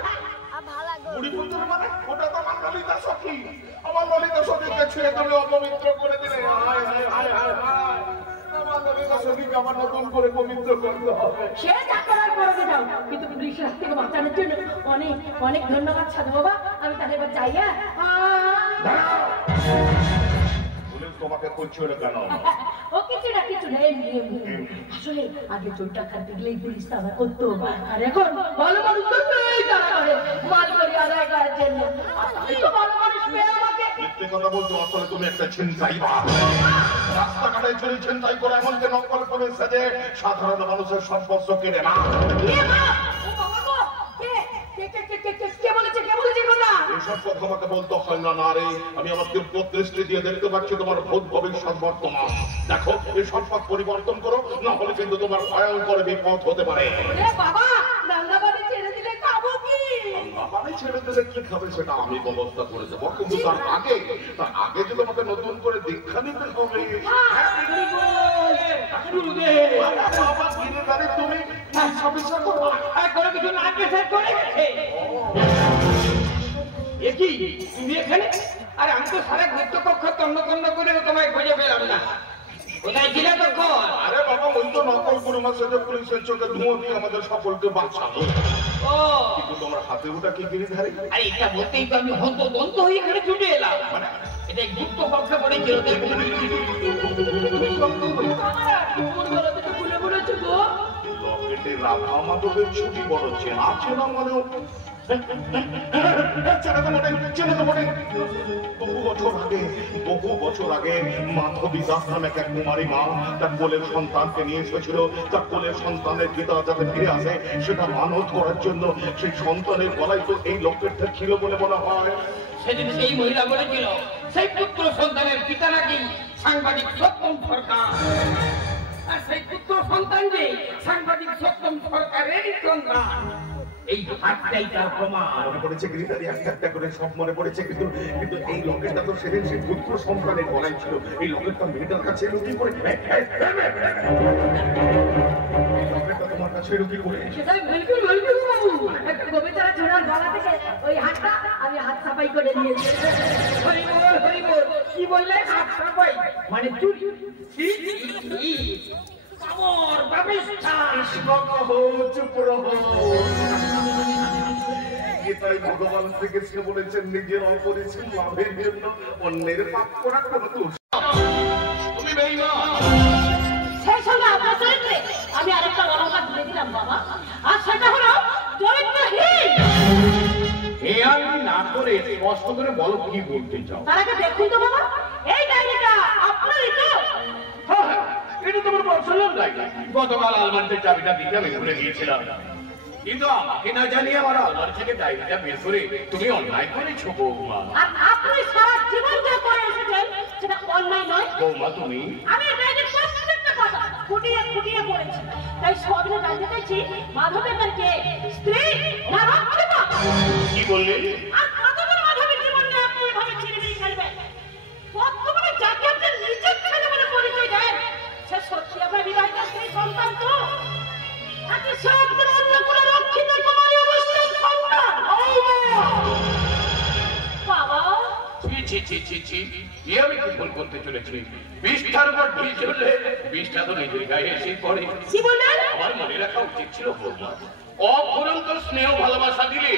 বুড়ি পুতুল মানে ওটা তো আমার ললিতা সখী। আমার ললিতা সখীকে ছেড়ে তুমি অপবিত্র করে দিলে। হায় হায় হায় হায় হায়, আমার ললিতা সখীকে আমার নতুন করে পবিত্র করতে হবে। সে যা করার করে দাও, কিন্তু পুলিশের হাত থেকে বাঁচানোর জন্য অনেক অনেক ধন্যবাদ সাধু বাবা। আমি তাহলে এবার যাই। পুলিশ তোমাকে খুঁজছিল কেন? ও কিছু না আসলে আগে চোরটা খাতে গেলেই পুলিশ তারা করতো, আর এখন ভালো মানুষ তারা করে মাল করে আদায় করার জন্য। ভালো মানুষ পেয়ে আমাকে মিথ্যে কথা বলছো, আসলে তুমি একটা ছিনতাইবাজ। রাস্তাঘাটে চুরি ছিনতাই করে এমনকি নকল করে সাজে সাধারণ মানুষের সম্পর্ক কেড়ে না। এসব কথা আমাকে বলতে হয় না। না রে, আমি আমার দিব্য দৃষ্টি দিয়ে দেখতে পাচ্ছি তোমার ভূত ভবিষ্যৎ বর্তমান। দেখো এই সম্পদ পরিবর্তন করো, না হলে কিন্তু তোমার ভয়ঙ্কর বিপদ হতে পারে। ছেড়ে দিলে কি খাবে সেটা আমি ব্যবস্থা করে দেবো, কিন্তু তার আগে যে তোমাকে নতুন করে দীক্ষা নিতে হবে। তুমি তুমি এখানে? আরে আমি তো সারা গুপ্ত কক্ষ তন্ন তন্ন করে তোমায় খুঁজে পেলাম না, কোথায় ছিলে তখন? আরে বাবা, ওই তো নকল গুরুমা সেজে পুলিশের চোখে ধুঁয়ো দিয়ে আমাদের সকলকে বাঁচালো। কিন্তু তোমার হাতে ওটা কি গিরিধারী? আরে এটা বলতেই তো আমি হন্তদন্ত হয়ে এখানে ছুটে এলাম। মানে এটা গুপ্ত কক্ষে পড়েছিল। লকেটে রাধা মাধবের ছবি বড় চেনা চেনা মনে বহু বছর আগে মাধবী দাস নামে এক কুমারী মা তার কোলের সন্তানকে নিয়ে এসেছিল। তার কোলের সন্তানের পিতা যাতে ফিরে আসে সেটা মানত করার জন্য সেই সন্তানের গলায় তো এই লকেটটা ছিল বলে মনে হয়। সেদিন সেই মহিলা বলেছিল সেই পুত্র সন্তানের পিতা নাকি সাংবাদিক সত্যম সরকার, আর সেই পুত্র সন্তান যে সাংবাদিক সত্যম সরকারের সন্তান। এই হাতটাই তার প্রমাণ। মনে পড়েছে গিরিধারী একটা করে সব মনে পড়েছে, কিন্তু এই লকেটটা তো সেদিন সেই পুত্র সন্তানের গলায় ছিল। এই লকেটটা মেয়েটার কাছে এলো কি করে? লকেটটা তোমার কাছে এলো কি করে? সেটাই বিলকুল বিলকুল বাবু, একটা গোবিচারা ছোড়ার গলা থেকে ওই হাতটা আমি হাত সাফাই করে নিয়েছি। হরি বল হরি বল। কি বললে? হাত সাফাই মানে চুরি? কামর বাবিষ্ঠা। চুপ রহো। গীতায় ভগবান শ্রীকৃষ্ণ বলেছেন নিজের অপরিসীম লাভের জন্য অন্যের পাপ করা কোনো দোষ। তুমি বেঈমান। সেই সঙ্গে আপনার চরিত্রে আমি আরেকটা অলঙ্কার দিয়ে দিলাম বাবা, আর সেটা হলো চরিত্রহীন। হেয়ালি না করে স্পষ্ট করে বলো কি বলতে চাও। তার আগে দেখুন তো বাবা, এই ডায়েরিটা আপনারই তো? হ্যাঁ, এটা তোমার পছন্দের ডায়েরি। গতকাল আলমারিতে চাবিটা দিতে আমি ভুলে গিয়েছিলাম, কিন্তু আমাকে না জানিয়ে আমার আলমারি থেকে ডায়েরিটা বের করে তুমি অন্যায় করেছো বৌমা। আর আপনি সারা জীবন যা করে এসেছেন সেটা অন্যায় নয় বৌমা তুমি? আমি ডায়েরির প্রত্যেকটা কথা খুঁটিয়ে খুঁটিয়ে পড়েছি, তাই সবটা জানতে চাইছি মাধবের কে স্ত্রী না রক্ষিতা? কি বললে? আর কতবার মাধবের জীবন নিয়ে আপনি এভাবে ছিনিমিনি খেলবেন? বর্তমানে যাকে আপনি নিজের ছেলে বলে পরিচয় দেন সে সত্যি আপনার বিবাহিত স্ত্রী সন্তান তো? নাকি সব অন্য কোনো রক্ষিতা কুমারী অবস্থার সন্তান? বাবা ছি ছি ছি ছি ছি, এ আমি কি ভুল করতে চলেছি? বিষ্ঠার উপর ঢিল চললে বিষ্ঠা তো নিজের গায়ে এসে পড়ে। কি বললেন? আমার মনে রাখা উচিত ছিল বৌমা, অফুরন্ত স্নেহ ভালোবাসা দিলে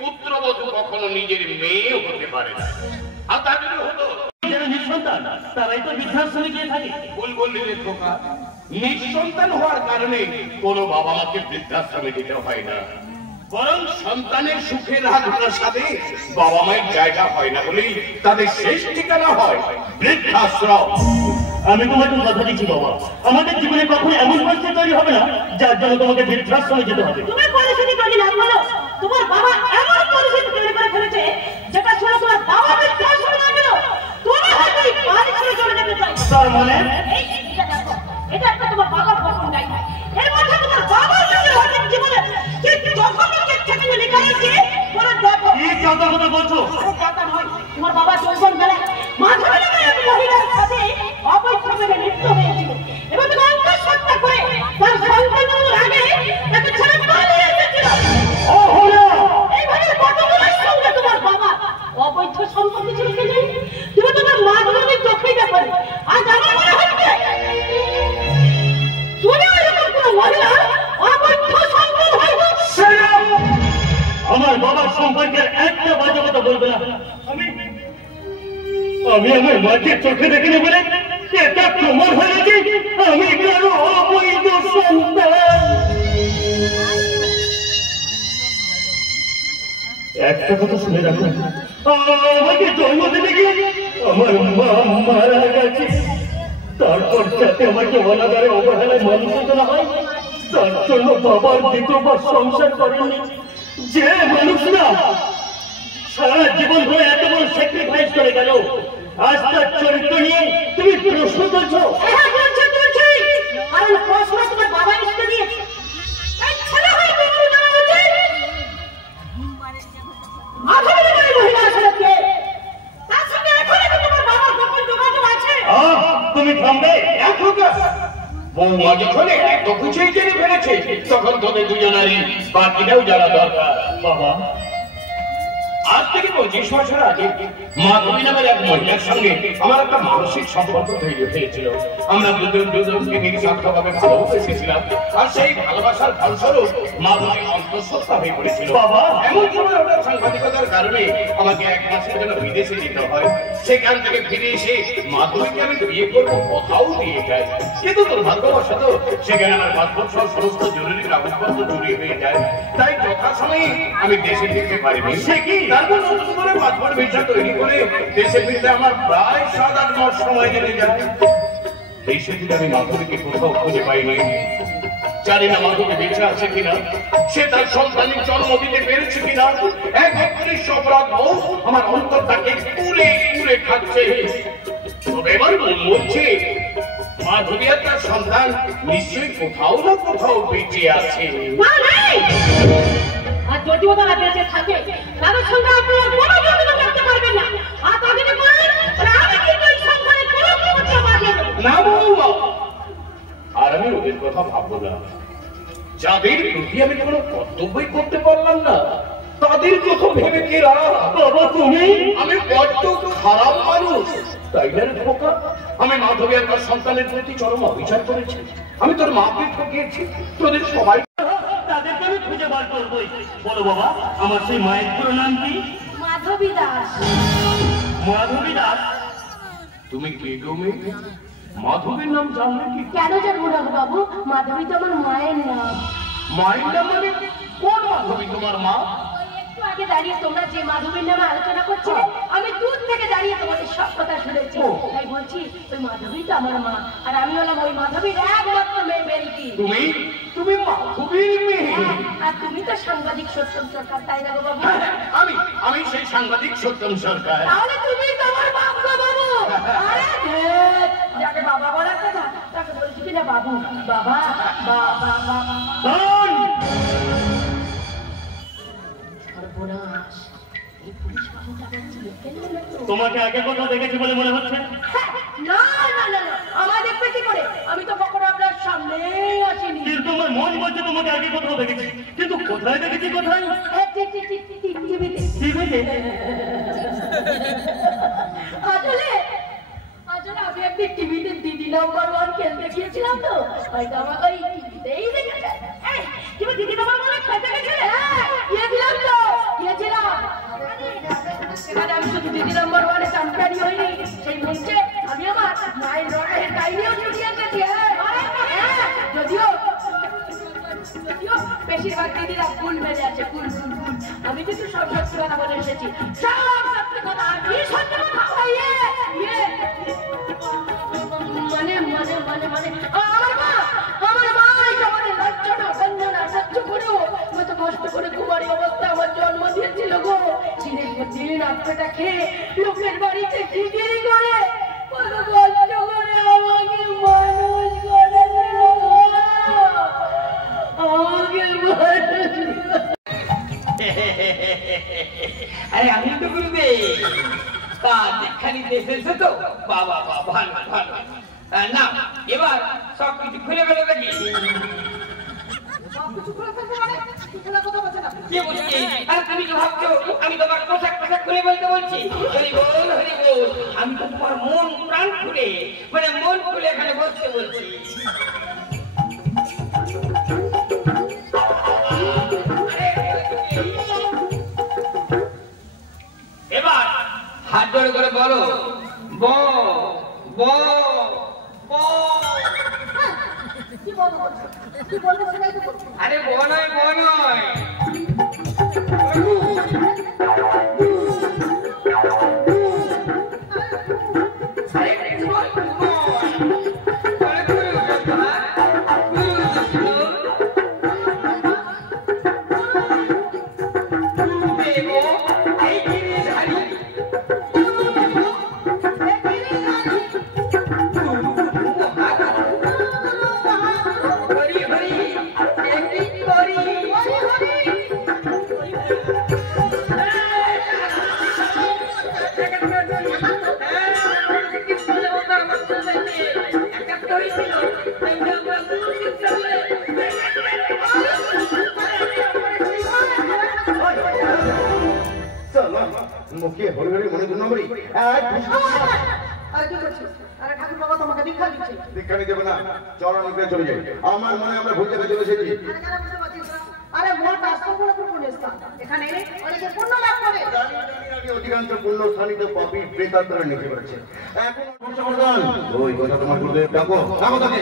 পুত্রবধূ কখনো নিজের মেয়েও হতে পারে না। আর তা যদি হতো যারা নিঃসন্তান তারাই তো বৃদ্ধাশ্রমে গিয়ে থাকে। ভুল বললি রে খোকা, নিঃসন্তান হওয়ার কারণে কোনো বাবা মাকে বৃদ্ধাশ্রমে যেতে হয় না, বরং সন্তানের সুখের আঘাতের সাথে বাবা মায়ের জায়গা হয় না বলেই তাদের শেষ ঠিকানা হয় বৃদ্ধাশ্রম। আমি তোমাকে কথা দিচ্ছি বাবা, আমাদের জীবনে কখনো এমন পরিস্থিতি তৈরি হবে না যার জন্য তোমাকে বৃদ্ধাশ্রমে যেতে হবে। তুমি পরিস্থিতি তৈরি না করো, তোমার বাবা এমন পরিস্থিতি তৈরি করে ফেলেছে যেটা শুনে তোমার বাবা বৃদ্ধাশ্রমে না গেল তুমি হয়তো এই বাড়ি ছেড়ে চলে যেতে চাই। তার মানে এই চিঠিটা দেখো, এটা একটা তোমার বাবার পছন্দ নাই। এর মধ্যে তোমার বাবার সঙ্গে হয়তো জীবনে ঠিক যখন থেকে লেখা আছে বলে দেখো। কি কথা কথা বলছো? আরে কথা নয়, তোমার বাবা যৌবন বেলায় মাধবী নামে এক মহিলার সাথে অবৈধভাবে লিপ্ত হয়েছিল এবং তুমি অন্তঃসত্ত্বা করে তার সন্তানের আগে তাকে ছেড়ে পালিয়ে এসেছিল। এইভাবে কতগুলোর সঙ্গে তোমার বাবা অবৈধ সম্পর্ক ছিল কি জানি? তুমি তোমার মাধবীর চোখেই দেখো। আজ আমার মনে হচ্ছে তুমি এরকম কোনো মহিলা অবৈধ সম্পর্ক হয়তো। আমার বাবার সম্পর্কে একটা বাজে কথা বলবে না। আমি আমার মাকে চোখে দেখিনি বলে এটা প্রমাণ হয়ে গেছে আমি কারো অবৈধ সন্তান। একটা কথা শুনে রাখুন, আমাকে জন্ম দিতে গিয়ে আমার মা মারা গেছে, তারপর যাতে আমাকে অনাদারে অবহেলায় মানুষ করা হয় তার জন্য বাবার দ্বিতীয়বার সংসার করেননি যে মানুষরা সারা জীবন ধরে এত বড় স্যাক্রিফাইস করে গেল, আজ তার চরিত্র নিয়ে তুমি প্রশ্ন করছো? হ্যাঁ বলছি বলছি, কারণ প্রশ্ন তোমার বাবা লিখতে দিয়েছে। এই ছেলে হয় তুমি জানা উচিত মাধবী নামে মহিলা আসলে কে? তার সঙ্গে এখনই তোমার বাবার গোপন যোগাযোগ আছে। তুমি থামবে? বৌমা যখন এত কিছুই জেনে ফেলেছে তখন তোদের দুজনারই বাকিটাও জানা দরকার। বাবা আজ থেকে 25 বছর আগে মাধবী নামের এক মহিলার সঙ্গে আমার একটা মানসিক সম্পর্ক তৈরি হয়েছিল। আমরা দুজনকে নিঃস্বার্থভাবে ভালোবেসেছিলাম, আর সেই ভালোবাসার ফলস্বরূপ মাধবী অন্তঃসত্ত্বা হয়ে পড়েছিল। বাবা, এমন সময় ওনার সাংবাদিকতার কারণে আমাকে 1 মাসের জন্য বিদেশে যেতে হয়। সেখান থেকে ফিরে এসে মাধবীকে আমি বিয়ে করবো কোথাও দিয়ে যায়, কিন্তু দুর্ভাগ্যবশত সেখানে আমার পাসপোর্ট সহ সমস্ত জরুরি কাগজপত্র চুরি হয়ে যায়। তাই যথাসময়ে আমি দেশে ফিরতে পারিনি। সে কি তারপর নতুন করে পাসপোর্ট ভিসা তৈরি করে দেশে ফিরতে আমার প্রায় 7-8 মাস সময় লেগে যায়। দেশে ফিরে আমি মাধবীকে কোথাও খুঁজে পাইনি। জানি না মাধবী বেঁচে আছে কিনা, সে তার সন্তানের জন্ম দিতে পেরেছে কিনা। এক অদৃশ্য অপরাধ আমার অন্তরটাকে কুলে কুলে খাচ্ছে। তবে এবার বলছে মাধবী আর তার সন্তান নিশ্চয়ই কোথাও না কোথাও বেঁচে আছে। আর যদি ওরা বেঁচে থাকে তাদের সঙ্গে আপনি আর কোনো যোগাযোগ করতে পারবেন না। আর তাদের বলেন আমি কিন্তু এই সংসারে কোনো করতে পারি না বৌমা, আর আমি ওদের কথা ভাববো না। যাদের প্রতি আমি কোনো কর্তব্যই করতে পারলাম না তাদের কথা ভেবে কে বাবা তুমি? আমি বড্ড খারাপ মানুষ, তাই না খোকা? আমি মাধবী আর তার সন্তানের প্রতি চরম অবিচার করেছি। আমি তোর মাকে ঠকিয়েছি, তোদের সবাই তাদেরকে আমি খুঁজে বার করবোই। বলো বাবা, আমার সেই মায়ের পুরো নাম কি? মাধবী দাস। মাধবী দাস? তুমি কে গো মেয়ে? মাধবীর নাম জানলে কি? কেন জানবো না বাবু, মাধবী তো আমার মায়ের নাম। মায়ের নাম মানে কোন মাধবী তোমার মা? একটু আগে দাঁড়িয়ে তোমরা যে মাধবীর নামে আলোচনা করছিলে, আমি দূর থেকে দাঁড়িয়ে তোমাদের সব কথা শুনেছি। তাই বলছি ওই মাধবী তো আমার মা, আর আমি হলাম ওই মাধবীর একমাত্র মেয়ে বেরিকি। তুমি তুমি মাধবীর মেয়ে? আর তুমি তো সাংবাদিক সত্যম সরকার, তাই না গো বাবু? আমি সেই সাংবাদিক সত্যম সরকার। তাহলে তুমি তোমার বাপ গো বাবু। আরে ধ্যাৎ, যাকে বাবা বলার কথা তাকে বলছি কিনা বাবু। বাবা বাবা বাবা সর্বনাশ। এই পুলিশ বাবুটা তোমাকে আগে কোথাও দেখেছি বলে মনে হচ্ছে? না না না, আমার দেখবে কি করে? আমি তো কখনো আপনার সামনেই আসিনি। কিন্তু আমার মন বলছে তোমাকে আগে কোথাও দেখেছি, কিন্তু কোথায় দেখেছি? কোথায়? টিভিতে। টিভিতে? আসলে আমি একটি টিভিতে দিদি নাম্বার 1 খেলতে গিয়েছিলাম, তো হয়তো আমাকে ওই টিভিতেই দেখেছে। তুমি দিদি নাম্বার 1 খেলতে গেছিলে? গিয়েছিলাম তো, গিয়েছিলাম। সেখানে আমি শুধু দিদি নাম্বার 1 এ চ্যাম্পিয়ন হইনি, সেই মঞ্চে আমি আমার মায়ের লড়াইয়ের কাহিনীও জুড়িয়ে এসেছি। যদিও বেশিরভাগ দিদিরা ফুল মেরে আছে, ফুল। আমি কিন্তু সব সত্যি কথা বলে এসেছি, সব সত্যি কথা। কি সত্যি কথা? মানে আমার মা আমাদের লাঞ্ছনা বঞ্চনা সহ্য করেও কত কষ্ট করে কুমারী অবস্থা আমার জন্ম দিয়েছিল গো। দিনের পর দিন আত্মাটা খেয়ে লোকের বাড়িতে জিগিরি করে কত কষ্ট করে আমাকে মানুষ করেছিল গো। আরে আমি তো বলবে তা দেখানি এসেছে তো। বাবা ভালো ভালো না, এবার সব কিছু খুলে ফেলে দেখি। কে বলছি? আর তুমি তো ভাবছো আমি তোমার পোশাক খুলে বলতে বলছি? হরি বল হরি বল, আমি তো তোমার মন প্রাণ খুলে মন খুলে এখানে বসতে বলছি। এবার হাত জোড় করে বলো ব ব ব। আরে ব নয়, ব নয়। মুখে হরি হরি মনে জন্য মরি আরে কি করছিস? আরে ঠাকুর বাবা তোমাকে দীক্ষা দিচ্ছে। দীক্ষা নিতে হবে না, চলো নিতে চলে যাই। আমার মনে আমরা ভুল জায়গায় চলে এসেছি। আরে কেন বুঝতে পারছিস না? আরে মোট রাষ্ট্রগুলো পুণ্য স্থান, এখানে এলে অনেকে পুণ্য লাভ করে। অধিকাংশ পুণ্য স্থানিত পাপী প্রেতাত্মারা নিচে পড়েছে। এখন বর্ষবর্ধন ওই কথা তোমার গুরুদেব ডাকো ডাকো তাকে।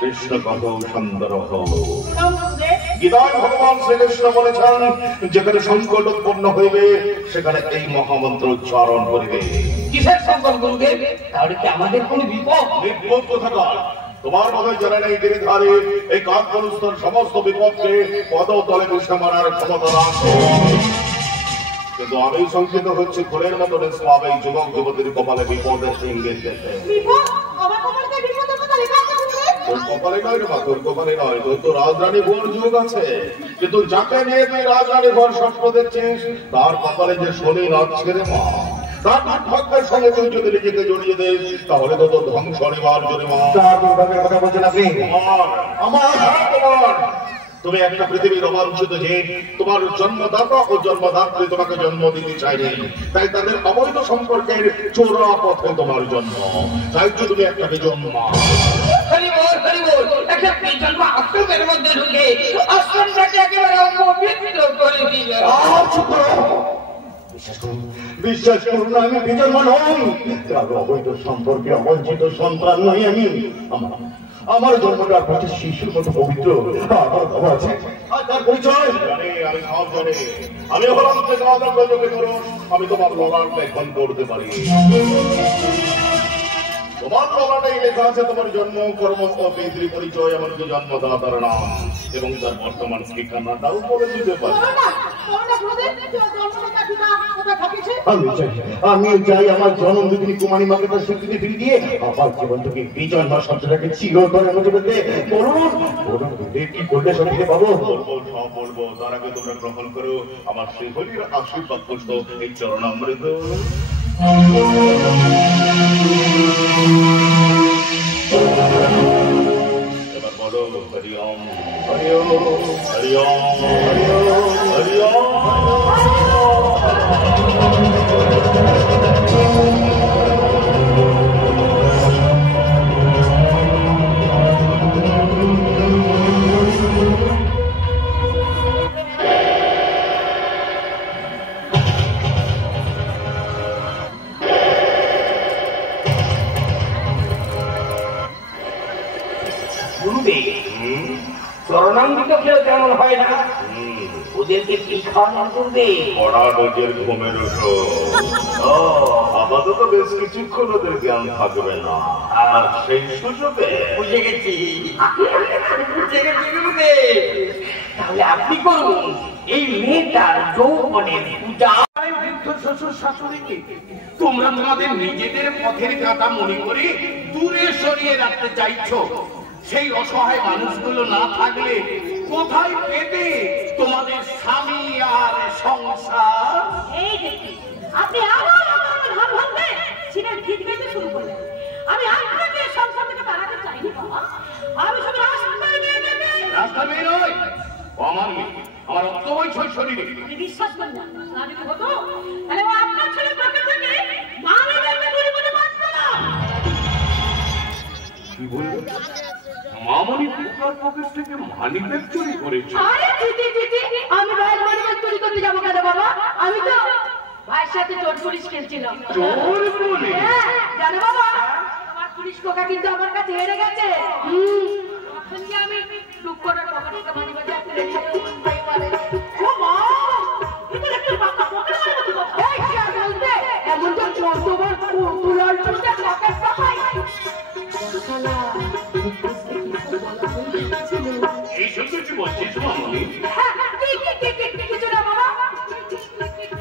কৃষ্ণ কহ সুন্দর গীতায় ভগবান শ্রীকৃষ্ণ বলেছেন, যেখানে সংকট উৎপন্ন হইবে সেখানে এই মহামন্ত্র উচ্চারণ করিবে। কিসের সংকট গুরুদেব? তাহলে কি আমাদের কোনো বিপদ? বিপদ কোথাকার? তোমার মধ্যে জানে নেই গিরিধারে এই কাঠকলুস্তর সমস্ত বিপদকে পদতলে বসে মারার ক্ষমতা রাখে। কিন্তু আমি সংকিত হচ্ছে ঘোরের মতো নিষ্পাপ এই যুবক যুবতীর কপালে বিপদের ইঙ্গিত দেখে। বিপদ? আমার কপালে কি বিপদের কথা লেখা আছে? তোর কপালে নয় রে মা, তোর কপালে নয়, তোর তো রাজরানী ভোর যুগ আছে। কিন্তু যাকে নিয়ে তুই রাজরানী ভোর স্বপ্ন দেখছিস তার কপালে যে শনি রাজছে রে মা। তার ভাগ্যের সঙ্গে তুই যদি নিজেকে জড়িয়ে দিস তাহলে তো তোর ধ্বংস নিবার জন্য মা। তার দুর্ভাগ্যের কথা বলছেন আপনি? আমার হ্যাঁ তোমার। তুমি একটা পৃথিবীর রোমাঞ্চিত যে তোমার জন্মদাতা ও জন্মদাত্রী তোমাকে জন্ম দিতে চাইনি, তাই তাদের অবৈধ সম্পর্কের চোরা পথে তোমার জন্ম। তাই তুমি একটা জন্মা হরি বল একটা বিজন্ম আশ্রমের মধ্যে ঢুকে আশ্রমটাকে একেবারে অপবিত্র করে দিলে। বিশ্বাস করুন আমি বিজন্ম নই, তার অবৈধ সম্পর্কে অবঞ্চিত সন্তান নই আমি। আমার জন্মটা আপনার শিশুর মতো পবিত্র। আমার বাবা আছে, তার পরিচয় আমি সব জানি। আমি হলাম আমি তোমার লড়ার লেখন করতে পারি। তোমার লড়াটাই লেখা আছে তোমার জন্ম, কর্ম ও পিতৃ পরিচয়, এমনকি জন্মদাতার নাম এবং তার বর্তমান ঠিকানাটাও বলে দিতে পারি। আমি চাই আমার জন্ম দিদি কুমারী মাকে তার স্বীকৃতি ফিরে দিয়ে আমার জীবনটাকে বিজয় মা শব্দটাকে চিরতরের মধ্যে বলতে বলুন কি করলে সত্যি পাবো? বলবো তার আগে তোমরা গ্রহণ করো আমার শ্রীহরির আশীর্বাদ পুষ্ট এই চরণামৃত। এবার বলো হরি ওম হরি ওম হরি ওম হরি ওম চরণামৃত খেলে তেমন হয় না, ওদেরকে কি খাওয়ানো করবে? পড়া রোজের ঘুমের আপাতত বেশ কিছুক্ষণ ওদের জ্ঞান থাকবে না, আর সেই সুযোগে বুঝে গেছি তাহলে আপনি করুন এই মেয়েটার যৌবনের পূজা। শ্বশুর শাশুড়িকে তোমরা তোমাদের নিজেদের পথের কাঁটা মনে করে দূরে সরিয়ে রাখতে চাইছো। সেই অসহায় মানুষগুলো না থাকলে কোথায় পেতে তোমাদের স্বামী আর সংসার? এই দেখি আপনি আবার আমার ঘর ভাঙবে সিনেমা গীত গাইতে শুরু করলেন। আমি আপনাকে সংসার থেকে তাড়াতে চাইনি বাবা, আমি শুধু রাস্তা মেয়ে দেবে। রাস্তা মেয়ে নয়, আমার মেয়ে, আমার অন্তবৈষয় শরীরে। আপনি বিশ্বাস করেন না, না যদি হতো তাহলে ও আপনার ছেলে পকেট থেকে মানিব্যাগটা চুরি করে বাঁচত না। কি বলবো? মামনি তোমার পকেট থেকে মানিব্যাগ চুরি করেছে? আরে দিদি আমি ভাইয়ের মানিব্যাগ চুরি করতে যাবো কেন বাবা? আমি তো ভাইয়ের সাথে চোর পুলিশ খেলছিলাম। চোর পুলিশ? জানো বাবা আমার পুলিশ কোকা কিন্তু আমার কাছে হেরে গেছে। তখন কি আমি টুক করে পকেট থেকে মানিব্যাগ তুলে নিয়ে পারে। ও মা এটা একটা পাকা পকেট মারতে কথা। এই কি আর বলতে এমন তো চোরবার পুরাল চুরিতে পকেট পাই। শালা এই সব কিছু বলছিস মামনি? কিছু না বাবা,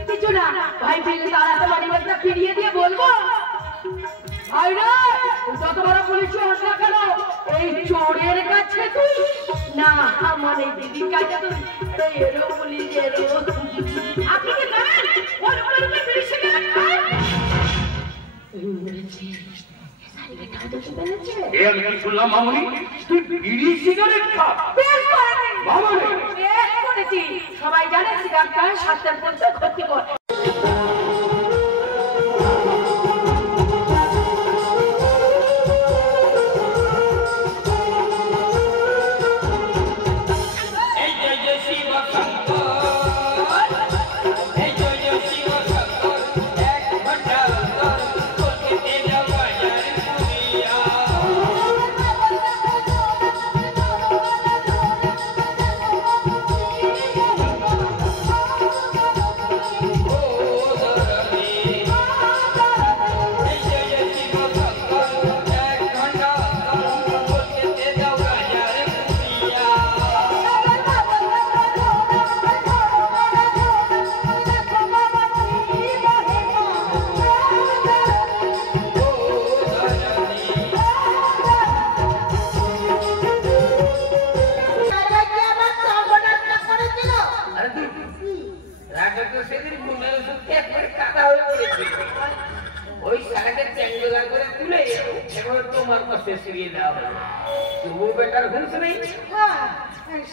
কিছু না। ভাই ফিরে তাড়াতে মানিব্যাগটা ফিরিয়ে দিয়ে বলবো ভাই রে যত বড় পুলিশ হোক না কেন এই চোরের কাছে তুই না মানে দিদির কাছে তো এরো বলি যে এরো আপনি কি জানেন ওর উপরে বিড়ি সিগারেট খায় আমি কি শুনলাম মামনি তুই বিড়ি সিগারেট খা বেশ করেছি সবাই জানে সিগারেট খায় স্বাস্থ্যের পক্ষে ক্ষতিকর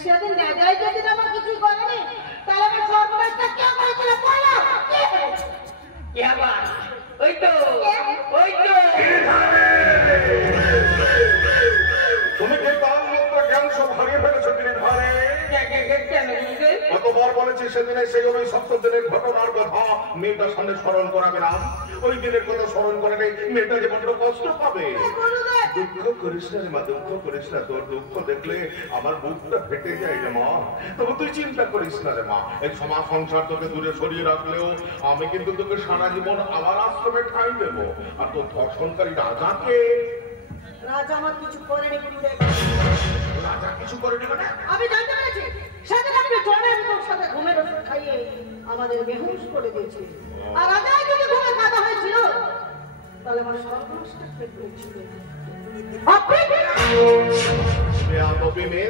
সেদিন নেজাই যেদিন আমার কিছু করেনি তাহলে আমি সর্বনাশটা কে করেছিল বলো কি আবার ওই তো তুমি কি তার মতো জ্ঞান সব হারিয়ে ফেলেছো গিরিধারে কতবার বলেছি সেদিনে সেই ওই 70 দিনের ঘটনার কথা মেয়েটার সামনে স্মরণ করাবে না ওই দিনের কথা স্মরণ করে নেই মেয়েটা যে বড্ড কষ্ট পাবে দুঃখ করিস না রে মা দুঃখ করিস না তোর দুঃখ দেখলে আমার বুকটা ফেটে যায় রে মা তবে তুই চিন্তা করিস না রে মা এই সমাজ সংসার তোকে দূরে সরিয়ে রাখলেও আমি কিন্তু তোকে সারা জীবন আমার আশ্রমে ঠাঁই দেবো আর তোর ধর্ষণকারী রাজাকে রাজা আমার কিছু করেনি গুরুদেব রাজা কিছু করেনি মানে আমি জানতে পেরেছি সেদিন আপনি জলের তোর সাথে ঘুমের ওষুধ খাইয়ে আমাদের বেহুশ করে দিয়েছে আর রাজা যদি ঘুমে কাটা হয়েছিল তাহলে আমার সর্বনাশটা হয়েছিল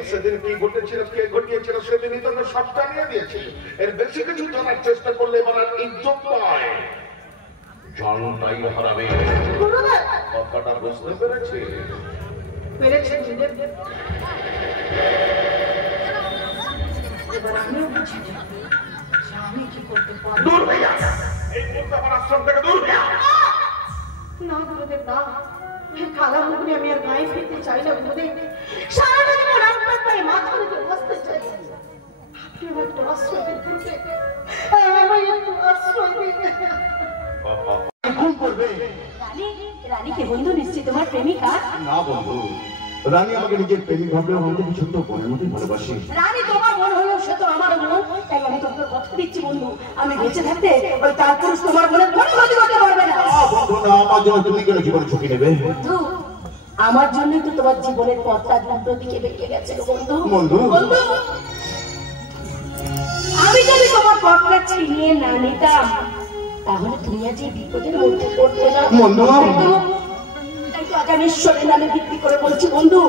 সেদিন কি ঘটেছিল কে ঘটিয়েছিল সেদিনই তো সবটা নিয়ে দিয়েছি এর বেশি কিছু জানার চেষ্টা করলে এবার আর ইজ্জত পায় জানটাই হারাবে কথাটা বুঝতে পেরেছি দূর হয়ে যা এই মুস্তাফার আশ্রম থেকে দূর হয়ে যা না গুরুদেব না খালা মুখে আমি আর গায়ে ফিরতে চাই না গুরুদেব সারাটা জীবন আপনার পায়ে মাথা রেখে বসতে চাই আপনি আমার একটু আশ্রয় দিন গুরুদেব আমার একটু আশ্রয় দিন রানী কে বন্ধু নিশ্চয় তোমার প্রেমিকা না বন্ধু রানী আমাকে নিজের প্রেমিক ভাবলেও আমাকে ছোট্ট বোনের মতোই ভালোবাসি রানী তোমার মন হলেও সে তো আমার মন তাই আমি তোমাকে কথা দিচ্ছি বন্ধু আমি বেঁচে থাকতে ওই তার পুরুষ তোমার মনে কোনো ক্ষতি করতে পারবে না বন্ধু না আমার জন্য তুমি কেন জীবনে ঝুঁকি নেবে বন্ধু আমার জন্যই তো তোমার জীবনের পথটা দুটো দিকে বেঁকে গেছে বন্ধু বন্ধু বন্ধু আমি যদি তোমার পথটা ছিনিয়ে না নিতাম তাহলে তুমি আজ এই বিপদের মধ্যে পড়তে না বন্ধু তাই তো আজ আমি ঈশ্বরের নামে ভিত্তি করে বলছি বন্ধু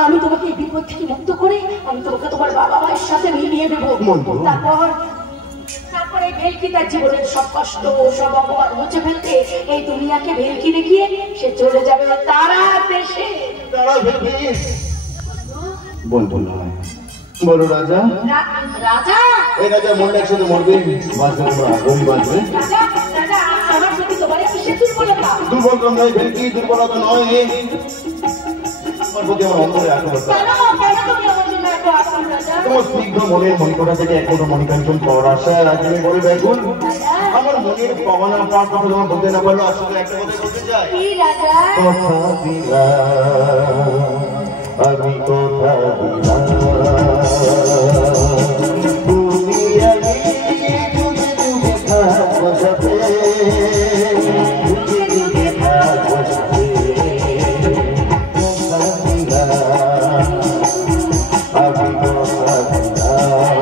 আমি তোমাকে এই বিপদ থেকে মুক্ত করে আমি তোমাকে তোমার বাবা মায়ের সাথে মিলিয়ে দেবো তারপরে ভেলকি তার জীবনের সব কষ্ট সব অপমান মুছে ফেলতে এই দুনিয়াকে ভেলকি দেখিয়ে সে চলে যাবে তারা দেশে বন্ধু নয় বড় রাজা রাজা এই রাজা মনটা একসাথে মরবে বাঁচবে আগুন বাঁচবে রাজা রাজা আমার প্রতি তোমার কিসের দুর্বলতা দুর্বলতা নয় ভেলকি দুর্বলতা নয় আমার প্রতি আমার অন্তরে আগ্রহ তোমার স্নিগ্ধ মনের মণিকোটা থেকে এক ফোঁটা মণিকাঞ্চন পাওয়ার আশা আজ আমি বলে দেখুন আমার মনের পাওয়ানা পাওয়ার কথা তোমার বলতে না পারলো আসলে একটা কথা বলতে চাই কথা দিলাম আমি কথা দিলাম তুমি আমি যুগে যুগে থাকবো সাথে যুগে যুগে থাকবো সাথে কথা দিলাম আমি কথা দিলাম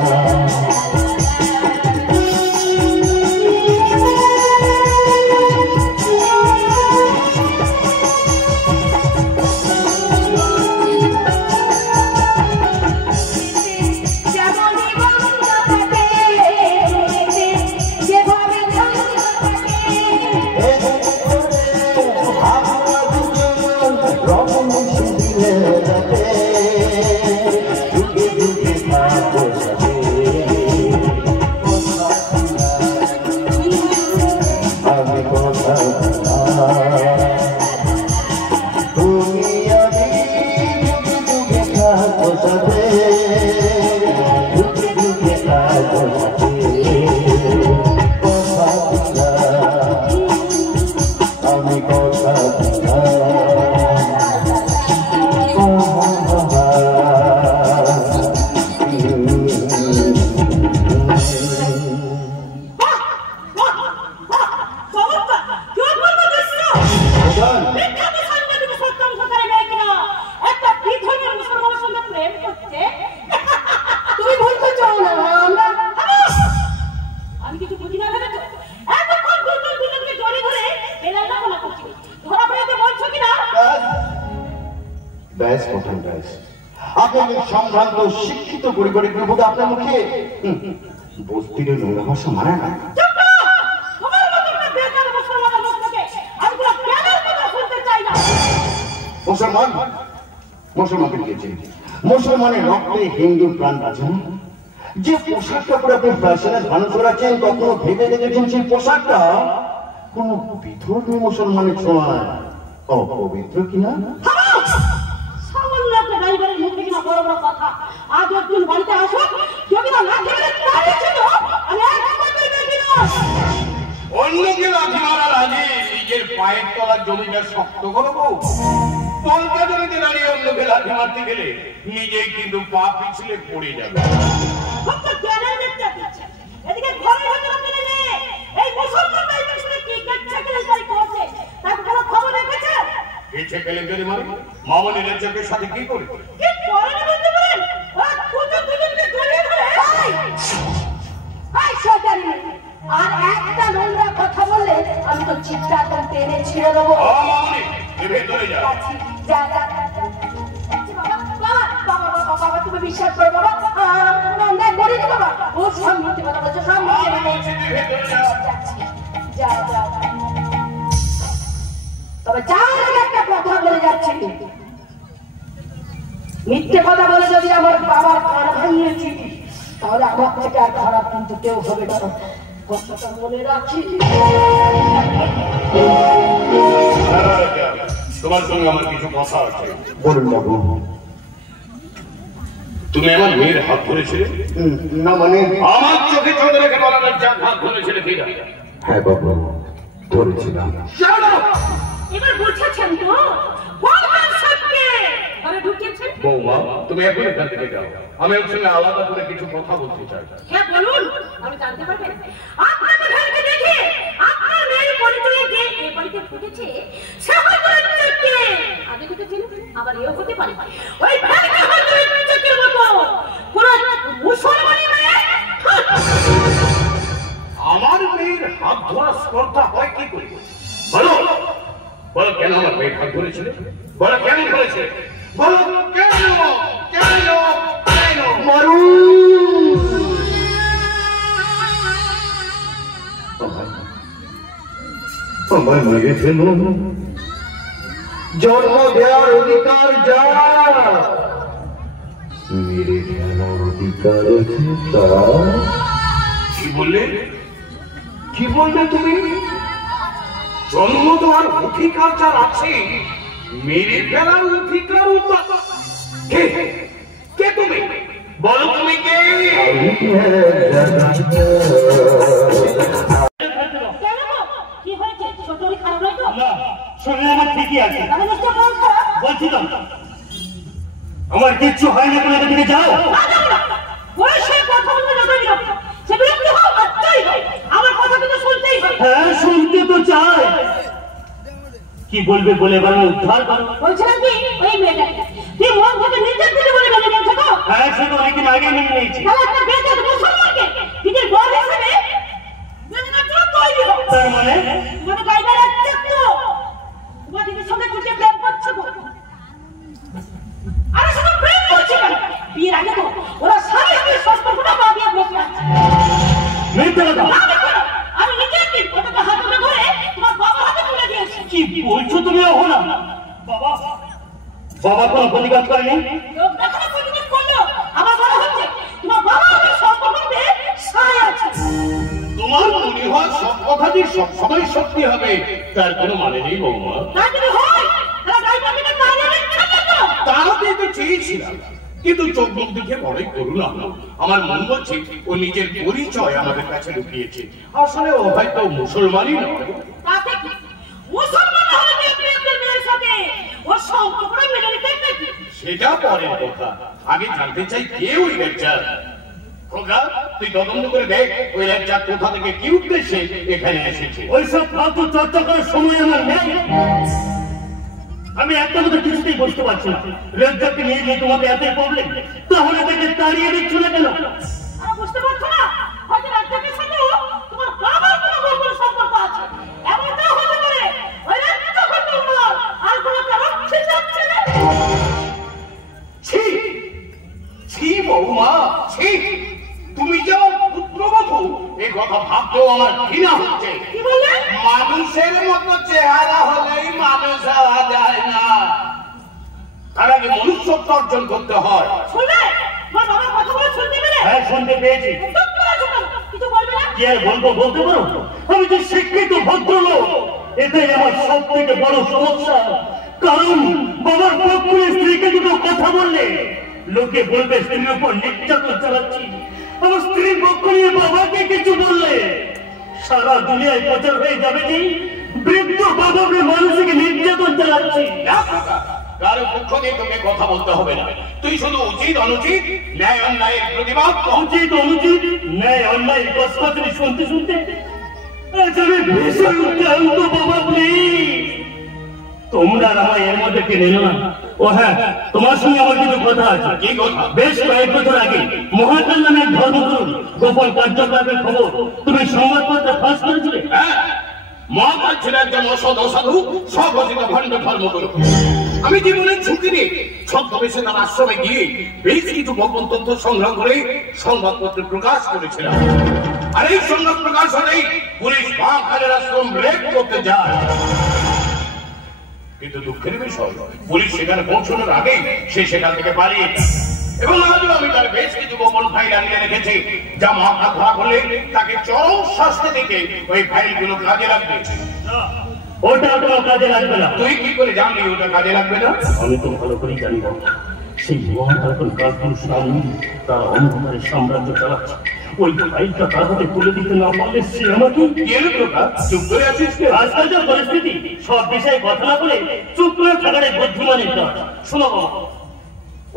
ব্যাস প্রথম ব্যাস আপনাকে সম্ভ্রান্ত শিক্ষিত পরিবারের প্রভুত আপনার মুখে বস্তির নোংরা ভাষা মানে না। মুসলমান মুসলমানকে দিয়েছেন, মুসলমানের রক্তে হিন্দুর প্রাণ বাঁচে না। যে পোশাকটা পরে আপনি ফ্যাশনে ধারণ করেছেন কখনো ভেবে দেখেছেন সেই পোশাকটা কোন বিধর্মী মুসলমানের ছোঁয়ায় অপবিত্র কিনা? অন্যকে লাঠি মারার আগে নিজের পায়ের তলার জমিটা শক্ত করবো। পলকা জমিতে দাঁড়িয়ে অন্যকে লাঠি মারতে গেলে নিজে কিন্তু পা পিছলে পড়ে যাবে। মামনের চোখের সাথে কি করে আর একটা নোংরা কথা বললে আমি তো চিৎকার করতে এনে ছেড়ে দেবো। তুমি বিশ্বাস করো বাবা, অন্যায় করিনি বাবা। ও সামনে কথা বলছো, সামনে তবে যার একটা কথা বলে যাচ্ছে, মিথ্যে কথা বলে যদি আমার বাবার কান ভাঙিয়েছি তাহলে আমার থেকে আর খারাপ কিন্তু কেউ হবে না, কথাটা মনে রাখি। তোমার সঙ্গে আমার কিছু কথা আছে। বলুন বাবু। তুমি আমার মেয়ের হাত ধরেছিলে? না মানে আমার চোখে চোখে রেখে বলার যা হাত ধরেছিলে কিনা? হ্যাঁ বাবু ধরেছিলাম। এবার বুঝেছেন তো বৌমা, তুমি এখন এখান থেকে যাও, আমি ওর সঙ্গে আলাদা করে কিছু কথা বলতে চাই। হ্যাঁ বলুন, আমি জানতে পারবেন আপনার মেয়েকে দেখে আপনার মেয়ের পরিচয়ে যে এই বাড়িতে ফুটেছে সে হয়তো কে আগে থেকে চিনি, আবার এও হতে পারে ওই মেয়েকে হয়তো চোখের মতো পুরো মুসলমানি মেয়ে। আমার মেয়ের হাত ধরা স্পর্ধা হয় কি করে? বলো বলো, কেন আমার মেয়ের হাত ধরেছিলে? বলো কেন ধরেছে? বলো কেন কেন কেন? মারু আমার মেয়ে ফেল, জন্ম দেওয়ার অধিকার যা মেরে ফেলার অধিকার কি বললে? কি বললে তুমি? জন্ম দেওয়ার অধিকার যার আছে, মেরে ফেলার অধিকার কে? কে তুমি? বলো তুমি কে? কি হয়েছে? শরীর খারাপ নয় তো? না, শরীর আমার ঠিকই আছে। আমি নিশ্চয় মন খারাপ। বলছিলাম আমার কিচ্ছু হয়নি, তুমি এখান থেকে যাও। ওই সে কথা বলতে যাবে না, সে বিরক্ত হও, বাচ্চাই হয়, আমার কথা কিন্তু শুনতেই হয়। হ্যাঁ শুনতে তো চাই, কি বলবে বলে এবার উদ্ধার করো। বলছিলাম কি ওই মেয়েটা তুই মন থেকে নিজের দিকে বলে মেনে নিয়েছো তো? হ্যাঁ সে তো অনেকদিন আগে মেনে নিয়েছি। তাহলে একটা বেঁচে মুসলমানকে নিজের বর হিসেবে মেনে নেওয়ার জন্য তৈরি হও। তার মানে তোমাদের গাইবার আছে তো তোমাদের সঙ্গে তুই প্রেম করছো তো? আরে শুধু প্রেম করছে কেন? বিয়ের আগে তো ওরা স্বামী স্ত্রীর সম্পর্কটা বাঁধিয়ে বসে আছে। মিথ্যে কথা। আমি নিজের দিন ওটাকে হাতে ধরে তোমার বাবার হাতে তুলে দিয়েছি। কি বলছো তুমি? ওহ না বাবা, বাবা কোনো প্রতিবাদ করেনি? লোক দেখানো প্রতিবাদ করলো, আমার মনে হচ্ছে তোমার বাবা আমাদের সম্পর্কে সায় আছে। তোমার মনে হয় সব কথা যে সবসময় সত্যি হবে তার কোনো মানে নেই বৌমা। তাই যদি হয় তাহলে গাইবাকে তাড়িয়ে দিচ্ছেন না তো? তাও তো চেয়েছিলাম, কিন্তু চোখ মুখ দেখে বড়ই করুণা হলো। আমার মন বলছে ও নিজের পরিচয় আমাদের কাছে লুকিয়েছে, আসলে ও হয়তো মুসলমানই নয়। তাতে কি মুসলমান হলে কি আপনি আপনার মেয়ের সাথে ওর সম্পর্কটা মেনে নিতেন নাকি? সেটা পরের কথা, আগে জানতে চাই কে ওই লেকচার। খোকা, তুই তদন্ত করে দেখ ওই লেকচার কোথা থেকে কি উদ্দেশ্যে এখানে এসেছে। ওইসব ফালতু চর্চা করার সময় আমার নেই। আমি একটা মতো কিছুতেই বুঝতে পারছি না, রেজ্জাককে নিয়ে গিয়ে তোমাদের এতই প্রবলেম, তাহলে তাকে তাড়িয়ে দিচ্ছ না কেন? আর বুঝতে পারছো না হয়তো রাজ্জাকের সাথেও তোমার বাবার কোনো গোপন সম্পর্ক আছে। এমনটাও হতে পারে ওই রাজ্জাক হয়তো তোমার আর কোনো কারণ ঠিক যাচ্ছে না। কি বললেন? মানুষের মতো চেহারা হলেই মানুষ হওয়া যায় না, তার আগে মনুষ্যত্ব অর্জন করতে হয়। শুনলে আমার বাবার কথাগুলো শুনতে পেলে? হ্যাঁ, শুনতে পেয়েছি। কিছু বলবে না? কি আর বলবো, বলতে পারো? আমি যে শিক্ষিত ভদ্রলোক, এটাই আমার সব থেকে বড় সমস্যা। কারণ বাবার পক্ষে স্ত্রীকে দুটো কথা বললে লোকে বলবে স্ত্রীর উপর নির্যাতন চালাচ্ছি, আমার স্ত্রীর পক্ষ নিয়ে বাবাকে কিছু বললে সারা দুনিয়ায় প্রচার হয়ে যাবে যে বৃদ্ধ বাবাকে মানসিক নির্যাতন চালাচ্ছি। কারো পক্ষ নিয়ে তোকে কথা বলতে হবে না, তুই শুধু উচিত অনুচিত ন্যায় অন্যায়ের প্রতিবাদ কর। উচিত অনুচিত ন্যায় অন্যায় কসকসনি শুনতে শুনতে আমি ভেসে উঠতে আনতো। বাবা প্লিজ, তোমরা আমায় এর মধ্যে টেনে না। ও হ্যাঁ, তোমার সঙ্গে আমার কিছু কথা আছে। কি কথা? বেশ কয়েক বছর আগে মহাকাল নামের ধর্মগুরু গোপন কার্যকলাপের খবর তুমি সংবাদপত্রে ফাঁস করেছিলে। হ্যাঁ, মহাকাল ছিল একজন অসৎ অসাধু স্বঘোষিত ভণ্ড ধর্মগুরু। আমি জীবনের ঝুঁকি নিয়ে ছদ্মবেশে তার আশ্রমে গিয়ে বেশ কিছু গোপন তথ্য সংগ্রহ করে সংবাদপত্রে প্রকাশ করেছিলাম। আর এই সংবাদ প্রকাশ হলেই পুলিশ মহাকালের আশ্রম রেড করতে যায়। কিন্তু দুঃখের বিষয়, পুলিশ সেখানে পৌঁছানোর আগেই সে সেখান থেকে পালিয়ে যায়। এবং আজও আমি তার বেশ কিছু গোপন ফাইল আনিয়ে রেখেছি, যা মহাকাল ধরা করলে তাকে চরম শাস্তি দিতে ওই ফাইলগুলো কাজে লাগবে। ওটা কোনো কাজে লাগবে না। তুই কি করে জানলি ওটা কাজে লাগবে না? আমি তো ভালো করেই জানি না। সেই মহাকাল কালপুরুষ স্বামী তার অন্ধকারের সাম্রাজ্য চালাচ্ছে। ওই ফাইলটা তার হাতে তুলে দিতে না পারলে সে আমাকে চুপ করে আছিস? আজকাল যা পরিস্থিতি, সব বিষয়ে কথা না বলে চুপ করে থাকার এই বুদ্ধিমানের কাজ। শোনো বাবা,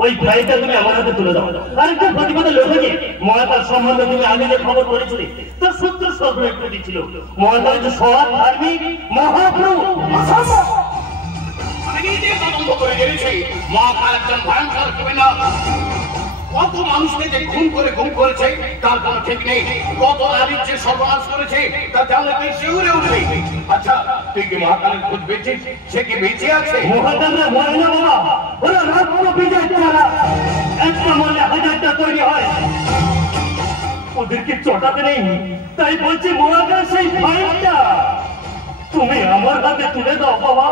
ওই ফাইলটা তুমি আমার হাতে তুলে দাও। আরেকটা প্রতিবাদের লোককে মহাকাল সম্বন্ধে তুমি আগে যে খবর করেছিলে তার সূত্র সরবরাহ করে দিচ্ছিল। মহাকাল যে সৎ ধার্মিক মহাপ্রভু। আমি নিজে তদন্ত করে জেনেছি মহাকাল একজন ভয়ঙ্কর ক্রিমিনাল। কত মানুষকে যে খুন করেছে তার কোনো ঠিক নেই। কত নারীর যে সর্বনাশ করেছে তা জানলে তুই শিউরে উঠবি। আচ্ছা, তুই কি মহাকালের খোঁজ পেয়েছিস? সে কি বেঁচে আছে? মহাকালরা মরে না বাবা, ওরা রাত্র বিজয় ছাড়া একটা মরলে হাজারটা তৈরি হয়। ওদেরকে চটাতে নেই, তাই বলছি মহাকাল সেই ফাইলটা তুমি আমার হাতে তুলে দাও বাবা।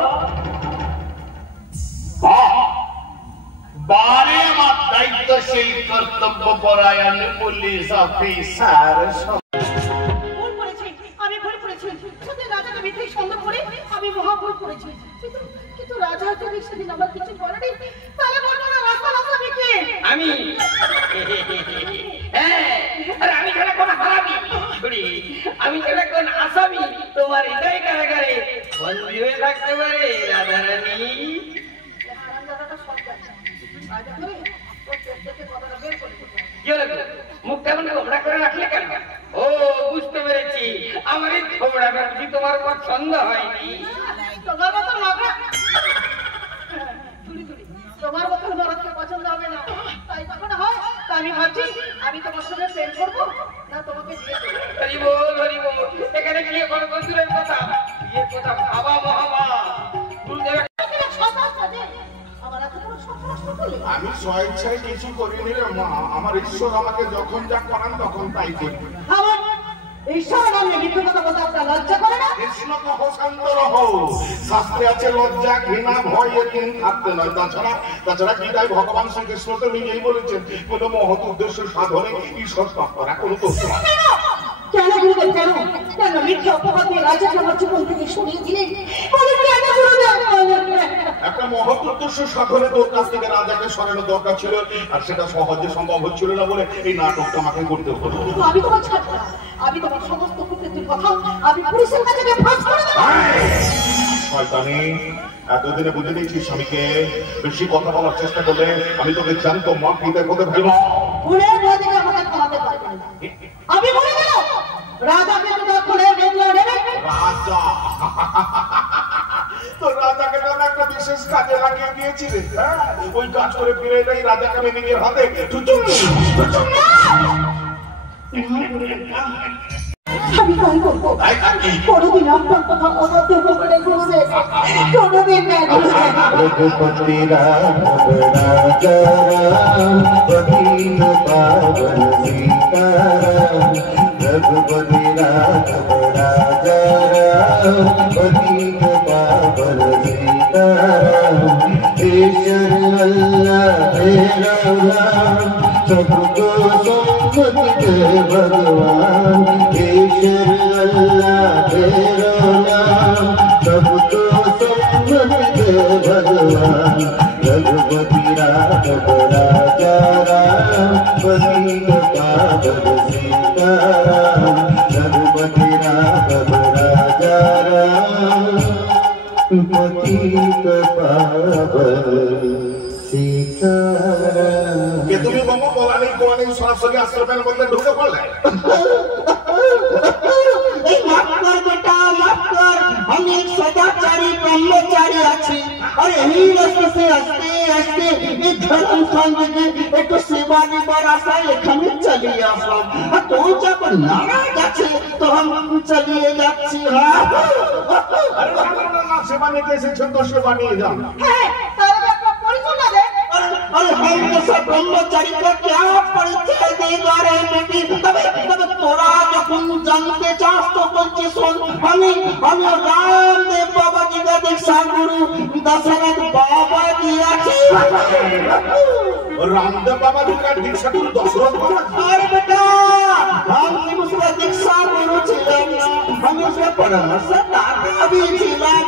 বারে আমার দায়িত্বশীল কর্তব্য পরায়ণ পুলিশ অফিসার। ভুল করেছি, আমি ভুল করেছি। সেদিন রাজাকে মিথ্যে সন্দেহ করে আমি মহা ভুল করেছি। কিন্তু রাজা যদি সেদিন আমার কিছু বলেনি, তাহলে বলবো না রাস্তা মিথ্যে। আমি আমি ছাড়া কোন হারামি, আমি ছাড়া কোন আসামি তোমার হৃদয় কারাগারে বন্দী হয়ে থাকতে পারে রাধারানী? মুখ কেমন গোমড়া করে রাখলে কেন? ও, বুঝতে পেরেছি, আমার এই গোমড়া ব্যক্তি তোমার পছন্দ হয়নি। তোমার মতন তোমার মতন মরদকে পছন্দ হবে না, তাই তখন হয়। তা আমি ভাবছি আমি তোমার সঙ্গে প্রেম করবো না তোমাকে বিয়ে করবো। হরি বল, হরি বল। এখানে বিয়ে করো বন্ধুরের কথা, বিয়ের কথা ভাবা মহাবা। আমি স্বেচ্ছায় কিছু করিনি রে মা, আমার ঈশ্বর আমাকে যখন যা করান তখন তাই করি। ঈশ্বর নামে মিথ্যে কথা বলতে আপনার লজ্জা করে না? কৃষ্ণ কহ শান্ত রহ, শাস্ত্রে আছে লজ্জা ঘৃণা ভয় এ তিন থাকতে নয়। তাছাড়া গীতায় ভগবান শ্রীকৃষ্ণ তো নিজেই বলেছেন, কোন মহৎ উদ্দেশ্য সাধনে ঈশ্বর পাপ করা কোনো দোষ নয়। কেন গুরুদেব, কেন মিথ্যে অপবাদ দিয়ে রাজাকে আমার জীবন থেকে সরিয়ে দিলেন? একটা মহৎ উদ্দেশ্য সাধনে তোর কাছ থেকে রাজাকে সরানো দরকার ছিল, আর সেটা সহজে সম্ভব হচ্ছিল না বলে এই নাটকটা আমাকে করতে হলো। কিন্তু আমি তোমার ছাড়ব না, আমি তোমার সমস্ত কুকীর্তির কথা আমি পুলিশের কাছে ফাঁস করে দেব। শয়তানি, এতদিনে বুঝে দিয়েছি স্বামীকে, বেশি কথা বলার চেষ্টা করলে আমি তোকে জানতো মা পিতার কথা ভাবো। ভুলের বদিকে আমাকে থামাতে পারবেন না। আমি বলে গেলাম রাজাকে তো খুনের বদলা নেবে। রাজা তো রাজাকে তো একটা বিশেষ কাজে লাগিয়ে দিয়েছিলে। ওই কাজ করে ফিরে এলেই রাজাকে আমি নিজের হাতে আমি তাই করবো। কোনোদিন আপনার কথা অবাধ্য করে ঘুরে কোনোদিন না। रघुपति राघव राजा राम पतित पावन सीताराम। रघुपति राघव राजा पतित पावन सीताराम ईश्वर अल्लाह तेरा नाम सबको सम्मति दे भगवान ईश्वर अल्लाह तेरा नाम सबको सम्मति दे भगवान रघुपति राघव राजा राम पतित पावन सीताराम रघुपति राघव राजा राम पतित पावन सीताराम। ये তুমি বাবা বলানি কোয়ানি সরাসরি আশ্রমের মধ্যে ঢুকে পড়লে এই মাফ কর বেটা মাফ কর আমি এক সদাচারী ব্রহ্মচারী আছি আর এই রাস্তা से आस्ते आस्ते এই ধর্ম সঙ্গে একটু সেবা নিবার আশায় এখানে চলে আসলাম আর তো যখন নারাজ আছে তো আমি চলিয়ে যাচ্ছি হ্যাঁ আরে না সেবা নিতে এসেছেন তো সেবা নিয়ে যান হ্যাঁ তাহলে একটা পরিচয় না দে अरे हम जैसा ब्रह्मचारी को क्या परिचय देगा रे बेटी तबे तोरा जखन जानते चास तो बोलছি শোন আমি रामदेव बाबा जी का दीक्षा गुरु दशरथ बाबा जी आছি रामदेव बाबा जी का दीक्षा गुरु दशरथ बाबा अरे बेटा हम उसका दीक्षा गुरु ছিলেন না हम उसका परामर्श दाता भी ছিলাম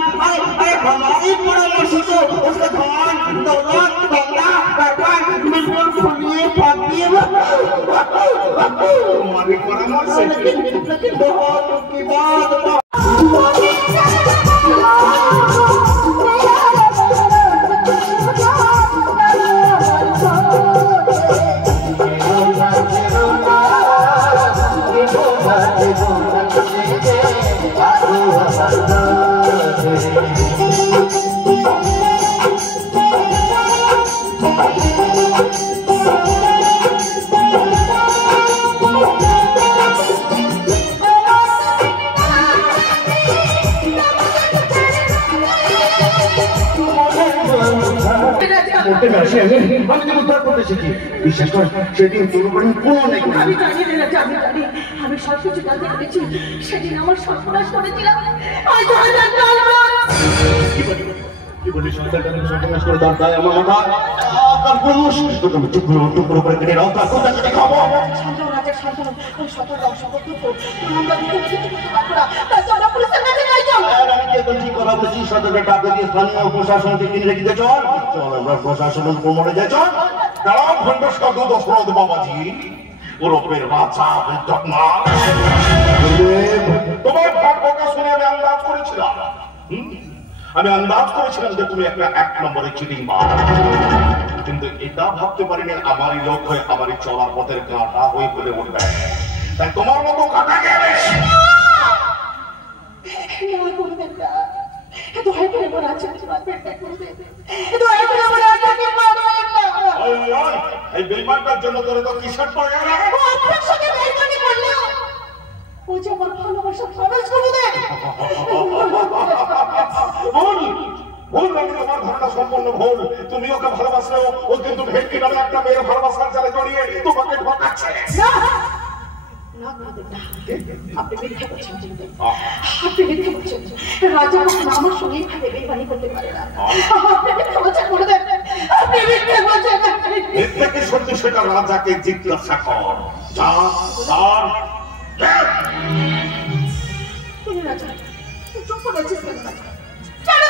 अरे हमारी परामर्श से उसका धन दौलत बिल्कुल फुलिए फाटिए तुम्हारी परामर्श लेकिन बहुत की बात বিশেষ করে সেদিন দুর্ঘটনা কোনো নেই আমি জানি আমি সব কিছু জানতে পেরেছি সেদিন আমার সর্বনাশ করেছিলাম কি বলি সন্তান করে তার দায় আমার মাথা তার পুরুষ তুমি টুকরো টুকরো করে কেটে রাও তার কোথা কেটে খাবো প্রশাসনকে কিনে রেখে চল চল আমরা প্রশাসন কোমরে যাই চল দাঁড়াও খন্ডস্কন্দ দশরথ বাবাজি ওরফের বাচ্চা তোমার ভাগ্যটা শুনে আমি আন্দাজ করেছিলাম যে তুমি একটা এক নম্বরে চিটিং মার কিন্তু এটা ভাবতে পারিনি আমারই লোক হয়ে আমারই চলার পথের কাঁটা হয়ে পড়ে উঠবে তাই তোমার মতো কাটা গেলে এই বেইমানটার জন্য তোরে তো কিসের পড়ে গেল ও যে আমার ভালোবাসা খরচ করে দেয় ভুল নাকি তোমার ধারণা সম্পূর্ণ ভুল তুমি ওকে ভালোবাসলেও ও কিন্তু ভেটকি নামে একটা মেয়ের ভালোবাসার জালে জড়িয়ে তোমাকে ঠকাচ্ছে আপনি মিথ্যা করছেন রাজা কখনো আমার সঙ্গে এইভাবে বেইমানি করতে পারে না আপনি মিথ্যা বলছেন করে দেন আপনি মিথ্যা বলছেন মিথ্যা কি সত্যি সেটা রাজাকে জিজ্ঞাসা কর যা রাজা চুপ করে আছিস কেন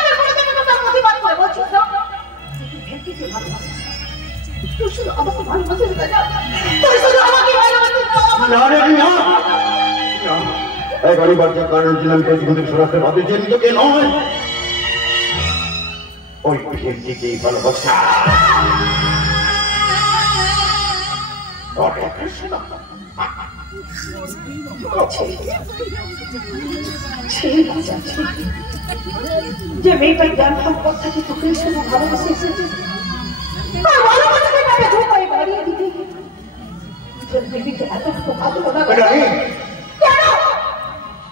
রাজা প্রতিবাদ করে বলছিস না ভেটকিকে ভালোবাসিস তুই শুধু আমাকে ভালোবাসিস রাজা তুই শুধু আমাকে ভালোবাসিস এই গাড়ি বাড়তে কারণ ছিলাম প্রতিবন্ধী সরাসরি ভাবতে চাই তোকে নয় ওই ভেটকিকেই ভালোবাসা যে মেয়েটার জ্ঞান সম্পদ থাকে তোকে শুধু ভালোবাসে এসেছে আর ভালোবাসাকে তাকে ধোপায় বাড়িয়ে দিতে এত ভালো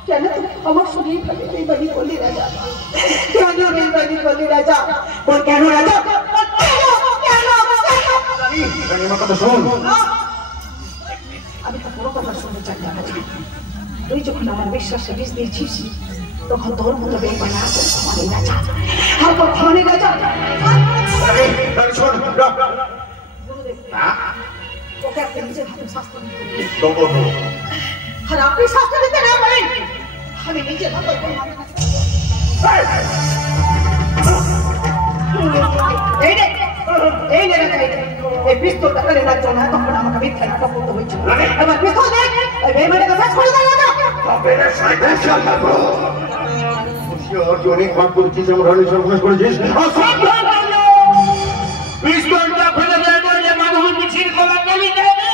কেন তুমি আমার সঙ্গে এইভাবে বেইমানি করলি রাজা কেন বেইমানি করলি রাজা ওর কেন রাজা আমি তো পুরো কথা শুনতে চাই না রাজা তুই যখন আমার বিশ্বাসে বিষ দিয়েছিস তখন তোর মতো বেমানা আমাদের রাজা আর বর্তমানে রাজা ওকে আপনি নিজের হাতে শাস্তি দিন আর আপনি শাস্তি দিতে না বলেন আমি নিজের হাতে এই নে এই পিস্তলটা করে না জন্য তখন আমাকে মিথ্যা কথা বলতে হয়েছিল এবার পিস্তল দে এই বেমানের কথা ছড়ে দাও না আপনারা সাইডে শান্ত করো অনেক ভাগ করেছিস আমার রানী সর্বনাশ করেছিস পিস্তলটা ফেলে দেয় বলে মানুষ মিছিল করার গলি দেবে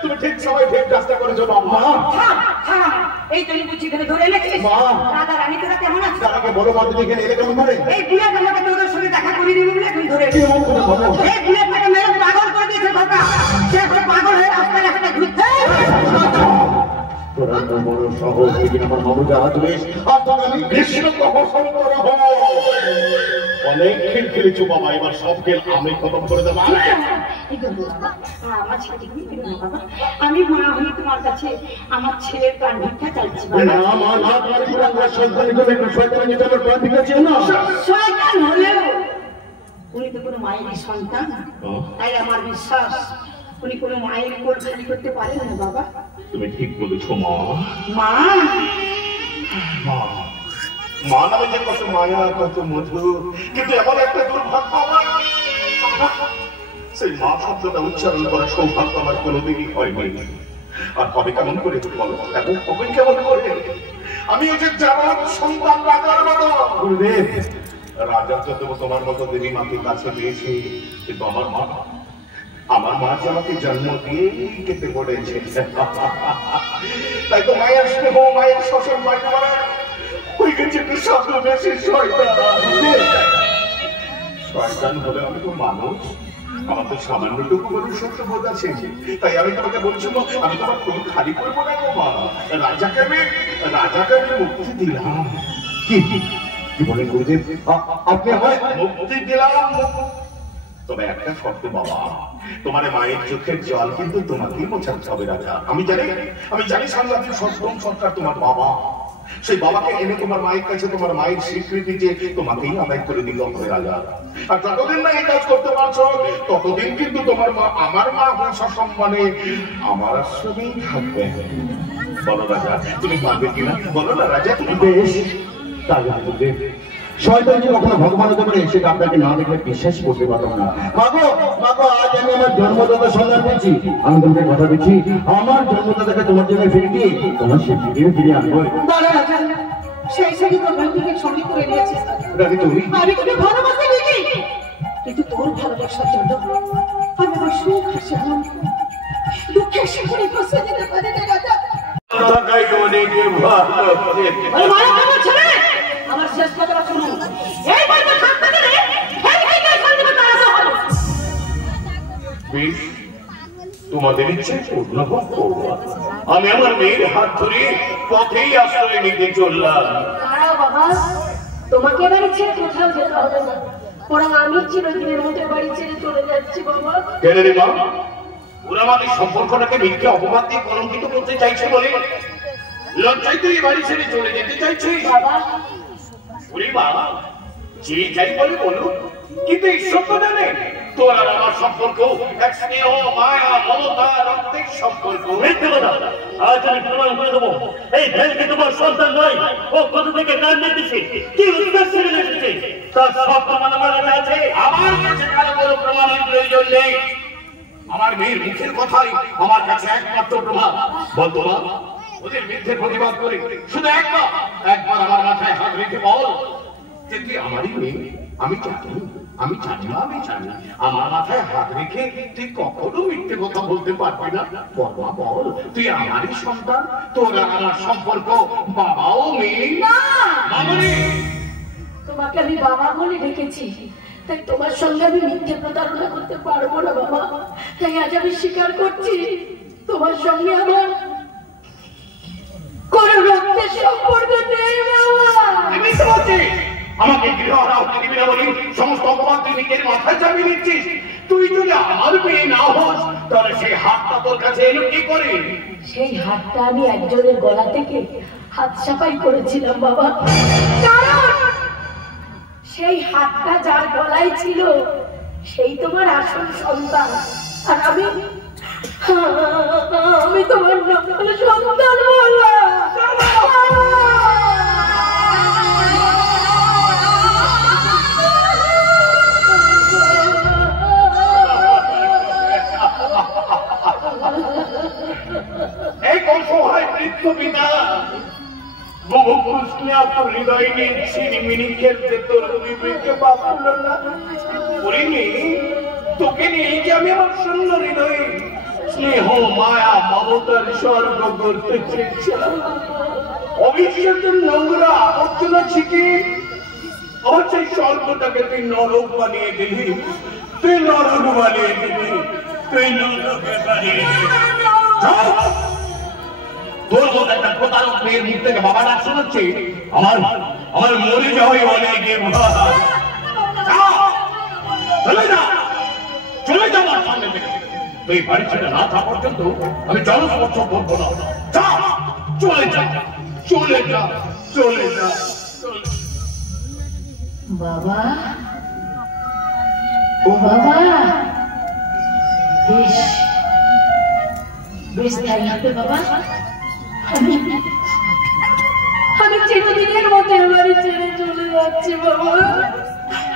তুমি ঠিক সময় ঠিক কাজটা করেছো বাবা। এই তুই বুঝি এখানে ধরে এনেছিস রাজা রানী তোরা কেমন আছিস তাকে বড় মাধ্যমিক এখানে এলে কেমন করে এই বুড়া আমাকে তোদের সঙ্গে দেখা করিয়ে দিবি বলে এখন ধরে এই বুড়াটাকে মেরে পাগল করে দিয়েছে বাবা সে এখন পাগল হয়ে রাস্তায় রাস্তায় ঘুরছে তোরা তো বড় সহজ থেকে আমার মামুকে হাত ধরিস আমি কৃষ্ণ কখন করা হবো অনেক খেল খেলেছো বাবা এবার সব খেল আমি খতম করে দেবো আমার ছেলেকে আমি মা হয়ে তোমার কাছে আমার ছেলের প্রাণ ভিক্ষা চাইছি শয়তান হলেও উনি তো কোনো মায়েরই সন্তান তাই আমার বিশ্বাস উনি কোনো মায়ের কোল খালি করতে পারেন না বাবা তুমি ঠিক বলেছো মা মা মা নামে যে কত মায়া কত মধু কিন্তু এমন একটা দুর্ভাগ্য আমার সেই মা শব্দটা উচ্চারণ করার সৌভাগ্য আমার কোনোদিনই হয়নি আর হবে কেমন করে বলো এবং হবে কেমন করে আমি ওই যে জানার সন্তান রাজার মতো গুরুদেব রাজার যত তোমার মতো দেবী মাকে কাছে পেয়েছি কিন্তু আমার মা যে আমাকে জন্ম দিয়ে কেটে পড়েছে তাই তো মায়ের স্নেহ মায়ের শ্বশুর মায়ের মারা ওই গেছে একটু শব্দ বেশি শয়তান হলে আমি তো মানুষ আমার তো সামান্যটুকু মনুষ্যত্ব বোধ আছে তাই আমি তোমাকে বলছি আমি তোমার খুব খালি করবো না গো মা রাজাকে আমি মুক্তি দিলাম কি বলেন গুরুদেব আপনি আমায় মুক্তি দিলাম তবে একটা শর্ত বাবা তোমার মায়ের চোখের জল কিন্তু তোমাকেই মোছাতে হবে রাজা আমি জানি সাংবাদিক সর্বম সরকার তোমার বাবা সেই বাবাকে এনে তোমার মায়ের কাছে তোমার মায়ের স্বীকৃতি যে তোমাকেই আদায় করে দিল হবে রাজা আর যতদিন না এই কাজ করতে পারছো ততদিন কিন্তু তোমার মা আমার মা সসম্মানে আমার আশ্রমেই থাকবে বলো রাজা তুমি পারবে কিনা বলো না রাজা তুমি বেশ তাই গুরুদেব শয়তান যে কখনো ভগবান হতে পারে সেটা আপনাকে না দেখলে বিশ্বাস করতে পারলাম না মাগো আজ আমি আমার জন্মদাতা সন্ধান পেয়েছি আমি তোমাকে কথা দিচ্ছি আমার জন্মদাতাকে তোমার জন্য ফিরে দিয়ে তোমার সে ফিরে আনবো সেই সাথে তোর বন্ধুকে সঙ্গে করে নিয়েছিস তুমি আমি তোকে ভালোবাসি দেখি কিন্তু তোর ভালোবাসার জন্য আমি আমার সুখ হাসি আনন্দ দুঃখের সাথে বসে যেতে পারি না রাজা আমার শেষ কথা শুনুন এই বলতে থাকতে গেলে তোমাদের ইচ্ছে পূর্ণ করবো আমি আমার মেয়ের হাত ধরে পথেই আশ্রয় নিতে চললাম বাবা তোমাকে এবারে ছেড়ে কোথাও যেতে হবে না ওরা আমি চিরদিনের মধ্যে বাড়ি ছেড়ে চলে যাচ্ছি বাবা কেন রে মা ওরা আমাদের সম্পর্কটাকে মিথ্যে অপবাদ দিয়ে কলঙ্কিত করতে চাইছে বলে লজ্জায় তুই বাড়ি ছেড়ে চলে যেতে চাইছিস বাবা ওরে বাবা যে যাই বলে বলো কিন্তু ঈশ্বর তো জানে তোর আর আমার সম্পর্ক এক স্নেহ মায়া মমতা রক্তের সম্পর্ক মিথ্যে কথা আজ আমি প্রমাণ করে দেবো এই ভেলকে তোমার সন্তান নয় ও কোথা থেকে গান দিতেছে কি উদ্দেশ্যে এসেছে তার সব প্রমাণ আমার কাছে আছে আমার কাছে কারো কোনো প্রমাণের প্রয়োজন নেই আমার মেয়ের মুখের কথাই আমার কাছে একমাত্র প্রমাণ বলতো মা ওদের মিথ্যে প্রতিবাদ করে শুধু একবার আমার মাথায় হাত রেখে বল যে তুই আমারই মেয়ে আমি জানি আমার মাথায় হাত রেখে তুই কখনো মিথ্যে কথা বলতে পারবি না বলবা বল তুই আমারই সন্তান তোর আর আমার সম্পর্ক বাবা ও মেয়ে না মামনি তোমাকে আমি বাবা বলে ডেকেছি তাই তোমার সঙ্গে আমি মিথ্যে প্রতারণা করতে পারবো না বাবা তাই আজ আমি স্বীকার করছি তোমার সঙ্গে আমার কোন রক্তের সম্পর্ক নেই বাবা আমি তো বলছি আমাকে গৃহ হতে দিবি না বলি সমস্ত অপবাদ তুই নিজের মাথায় চাপিয়ে দিচ্ছিস তুই যদি আমার মেয়ে না হস তাহলে সেই হাতটা তোর কাছে এলো কি করে সেই হাতটা আমি একজনের গলা থেকে হাত সাফাই করেছিলাম বাবা, কারণ সেই হাতটা যার গলায় ছিল সেই তোমার আসল সন্তান, আর আমি তোমার নকল সন্তান বলা। এই অসহায় বৃদ্ধ পিতা বহু প্রশ্নে আপনার হৃদয় নিয়ে ছিনিমিনি খেলতে তোর বিবৃত বাপ হল না। করিনি তোকে নিয়ে যে আমি আমার শূন্য হৃদয়ে স্নেহ মায়া মমতার স্বর্গ করতে চেয়েছিলাম। অবিশ্বাসের নোংরা আবর্জনা ছিটি আমার সেই স্বর্গটাকে তুই নরক বানিয়ে দিলি, তুই নরক বানিয়ে দিলি, তুই নরকে বানিয়ে দিলি। তোর মতো একটা প্রতারক মেয়ের মুখ থেকে বাবা ডাক শোনাচ্ছে, আমার মরে যাওয়াই অনেক। চলে যা আমার সামনে থেকে, তুই বাড়ি ছেড়ে না থাকা পর্যন্ত আমি জনস্পর্শ করবো না। চলে যা, চলে যা, চলে যা। বাবা, ও বাবা, বেশ বেশ তাই হবে বাবা। আমি চিরদিনের মতো বাড়ি ছেড়ে চলে যাচ্ছি বাবা।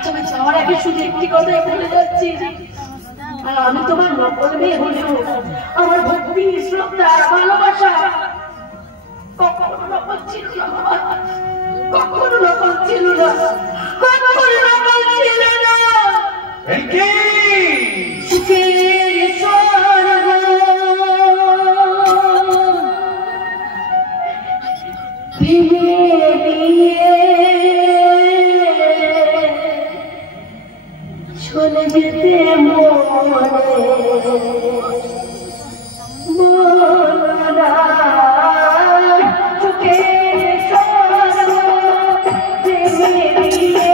তবে যাওয়ার আগে শুধু একটি কথাই বলে যাচ্ছি, আমি তোমার নকল মেয়ে হলেও আমার ভক্তি, শ্রদ্ধা, ভালোবাসা কখনো নকল ছিল না বাবা, কখনো নকল ছিল না, কখনো নকল ছিল না। সুখের স্বর্গ ভেঙে দিয়ে চলে যেতে মনে চোখের স্বর্গ ভেঙে দিয়ে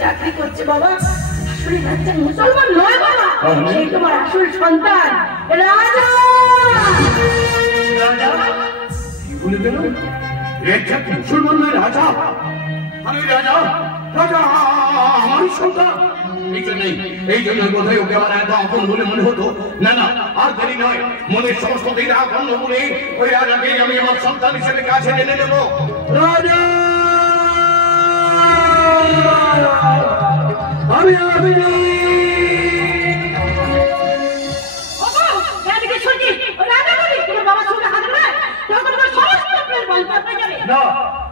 চাকরি করছে বাবা, মুসলমান নয় বাবা, সেই তোমার আসল সন্তান রাজা। কি বলে গেল? মুসলমান নয়, রাজা? আমি রাজা, রাজা আমার সন্তান। এই জন্য বোধহয় ওকে আমার এত আপন বলে মনে হতো। না না, আর দেরি নয়, মনের সমস্ত দিন আপন বলে ওই রাজাকে আমি আমার সন্তান হিসেবে কাছে এনে নেব। রাজা আমি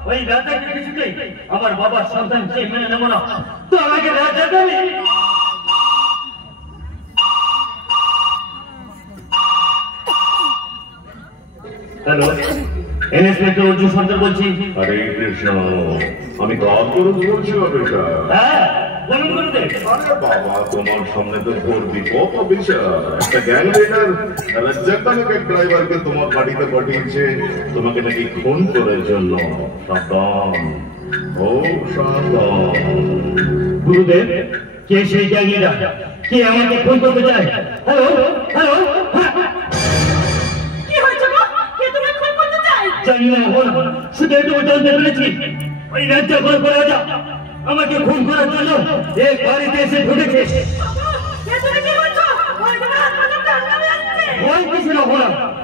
ওই রাজাকে কিছুতেই আমার বাবার সন্তান সে মেনে নেব না। তো আমাকে রাজা দেবে। হ্যালো, ইন্সপেক্টর অর্জুন সরকার বলছি। হরে কৃষ্ণ, আমি কাজ করে বলছি বেটা। হ্যাঁ বলুন গুরুদেব। আরে বাবা, তোমার সামনে তো ঘোর বিপদ অবিচার। একটা গ্যাং লিডার রাজ্জাক নামক এক ড্রাইভারকে তোমার বাড়িতে পাঠিয়েছে তোমাকে নাকি খুন করার জন্য। সাবধান, ও সাবধান। গুরুদেব, কে সেই গ্যাং লিডার? কে আমাকে খুন করতে চায়? হ্যালো হ্যালো, কি হয়েছে গো? কে তোমাকে খুন করতে চায়? জানি না, শুধু এটুকু জানতে পেরেছি ওই রাজ্জাক রাজা আমাকে খুন করার জন্য এক বাড়িতে এসে ঢুকেছে।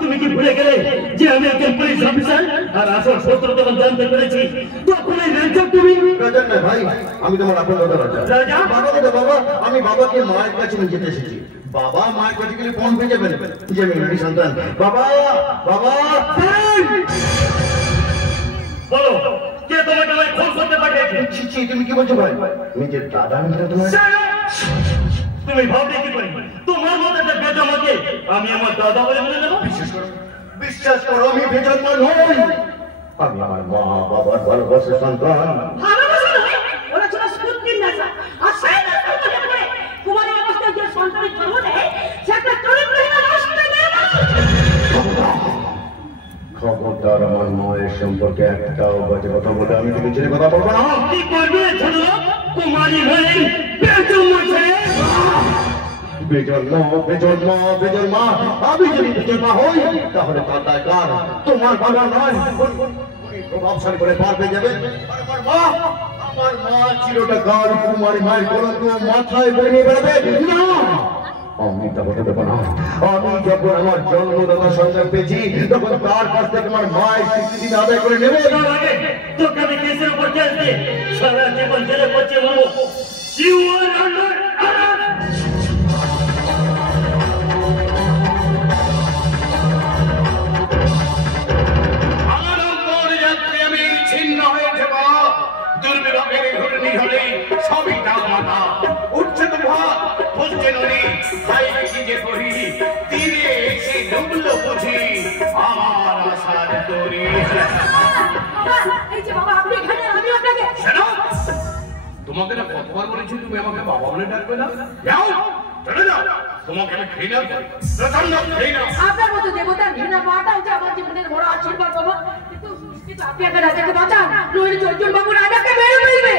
তুমি কি ভুলে গেলে যে আমি একজন পুলিশ অফিসার? আর আসল সত্য তখন জানতে পেরেছি তখন এই রাজ্জাক তুমি। রাজা না ভাই, আমি তোমার আপন দাদা রাজা। রাজা? বাবা কথা বাবা, আমি বাবাকে মায়ের কাছে নিয়ে যেতে এসেছি। বাবা মায়ের কাছে গেলে ফোন পেয়ে যাবেন যে আমি নারী সন্তান। বাবা বাবা, বলো কে তোমাকে আমায় খুন করতে পাঠিয়েছে? ছি, তুমি কি বলছো ভাই? নিজের দাদা আমি তোমার। তুমি ভাবলে কি করি তোমার মতো একটা বেজন্মাকে আমি আমার দাদা বলে মেনে নেবো? বিশ্বাস করো, আমি বেজন্মা নই। আমি আমার মা বাবার ভালোবাসার সন্তান। ভালোবাসা নয়, ওরা ছিল সুন্দর নাসা। আর সেই নাসা মনে করে কুমারী অবস্থায় যে সন্তানের জন্ম দেয় সে একটা চরিত্রহীন নষ্ট মেয়ে। খবরদার আমার মায়ের সম্পর্কে একটাও বাজে কথা বলে আমি তুমি ছেড়ে কথা বলবো না। কি করবে ছোট কুমারী ভাই বেজন্মা বেজন্মা আমি যদি বেজন্মা হই তাহলে তার দায় কার? তোমার বাবা নয়, প্রভাবশালী করে পার পেয়ে যাবে। আমার মা চিরটা কার কুমারী মায়ের কলঙ্ক মাথায় বয়ে নিয়ে বেড়াবে না। আমি তা হতে দেবো না। আমি যখন আমার জন্মদাতা সন্তান পেয়েছি তখন তার কাছ থেকে আমার মায়ের স্বীকৃতি আদায় করে নেবো। তোকে আমি কেসের উপর চলছে সারা জীবন জেলে পড়ছে বলবো ইউ আর আন্ডার দুর্বিভাগের ঘূর্ণি হলে সবই তার মাথা উঠছে তোমার বুঝছে নদী তাই কি যে করি তীরে এসে ডুবলো বুঝি আমার আশার তরি। তোমাকে না কতবার বলেছি তুমি আমাকে বাবা বলে ডাকবে না? যাও চলে যাও, তোমাকে আমি ঘৃণা করি, প্রচন্ড ঘৃণা। আপনার মতো দেবতার ঘৃণা পাওয়াটা হচ্ছে আমার জীবনের বড় আশীর্বাদ বাবা। কিন্তু আপনি একটা রাজাকে বাঁচান, নইলে চঞ্চল বাবু রাজাকে মেরে ফেলবে।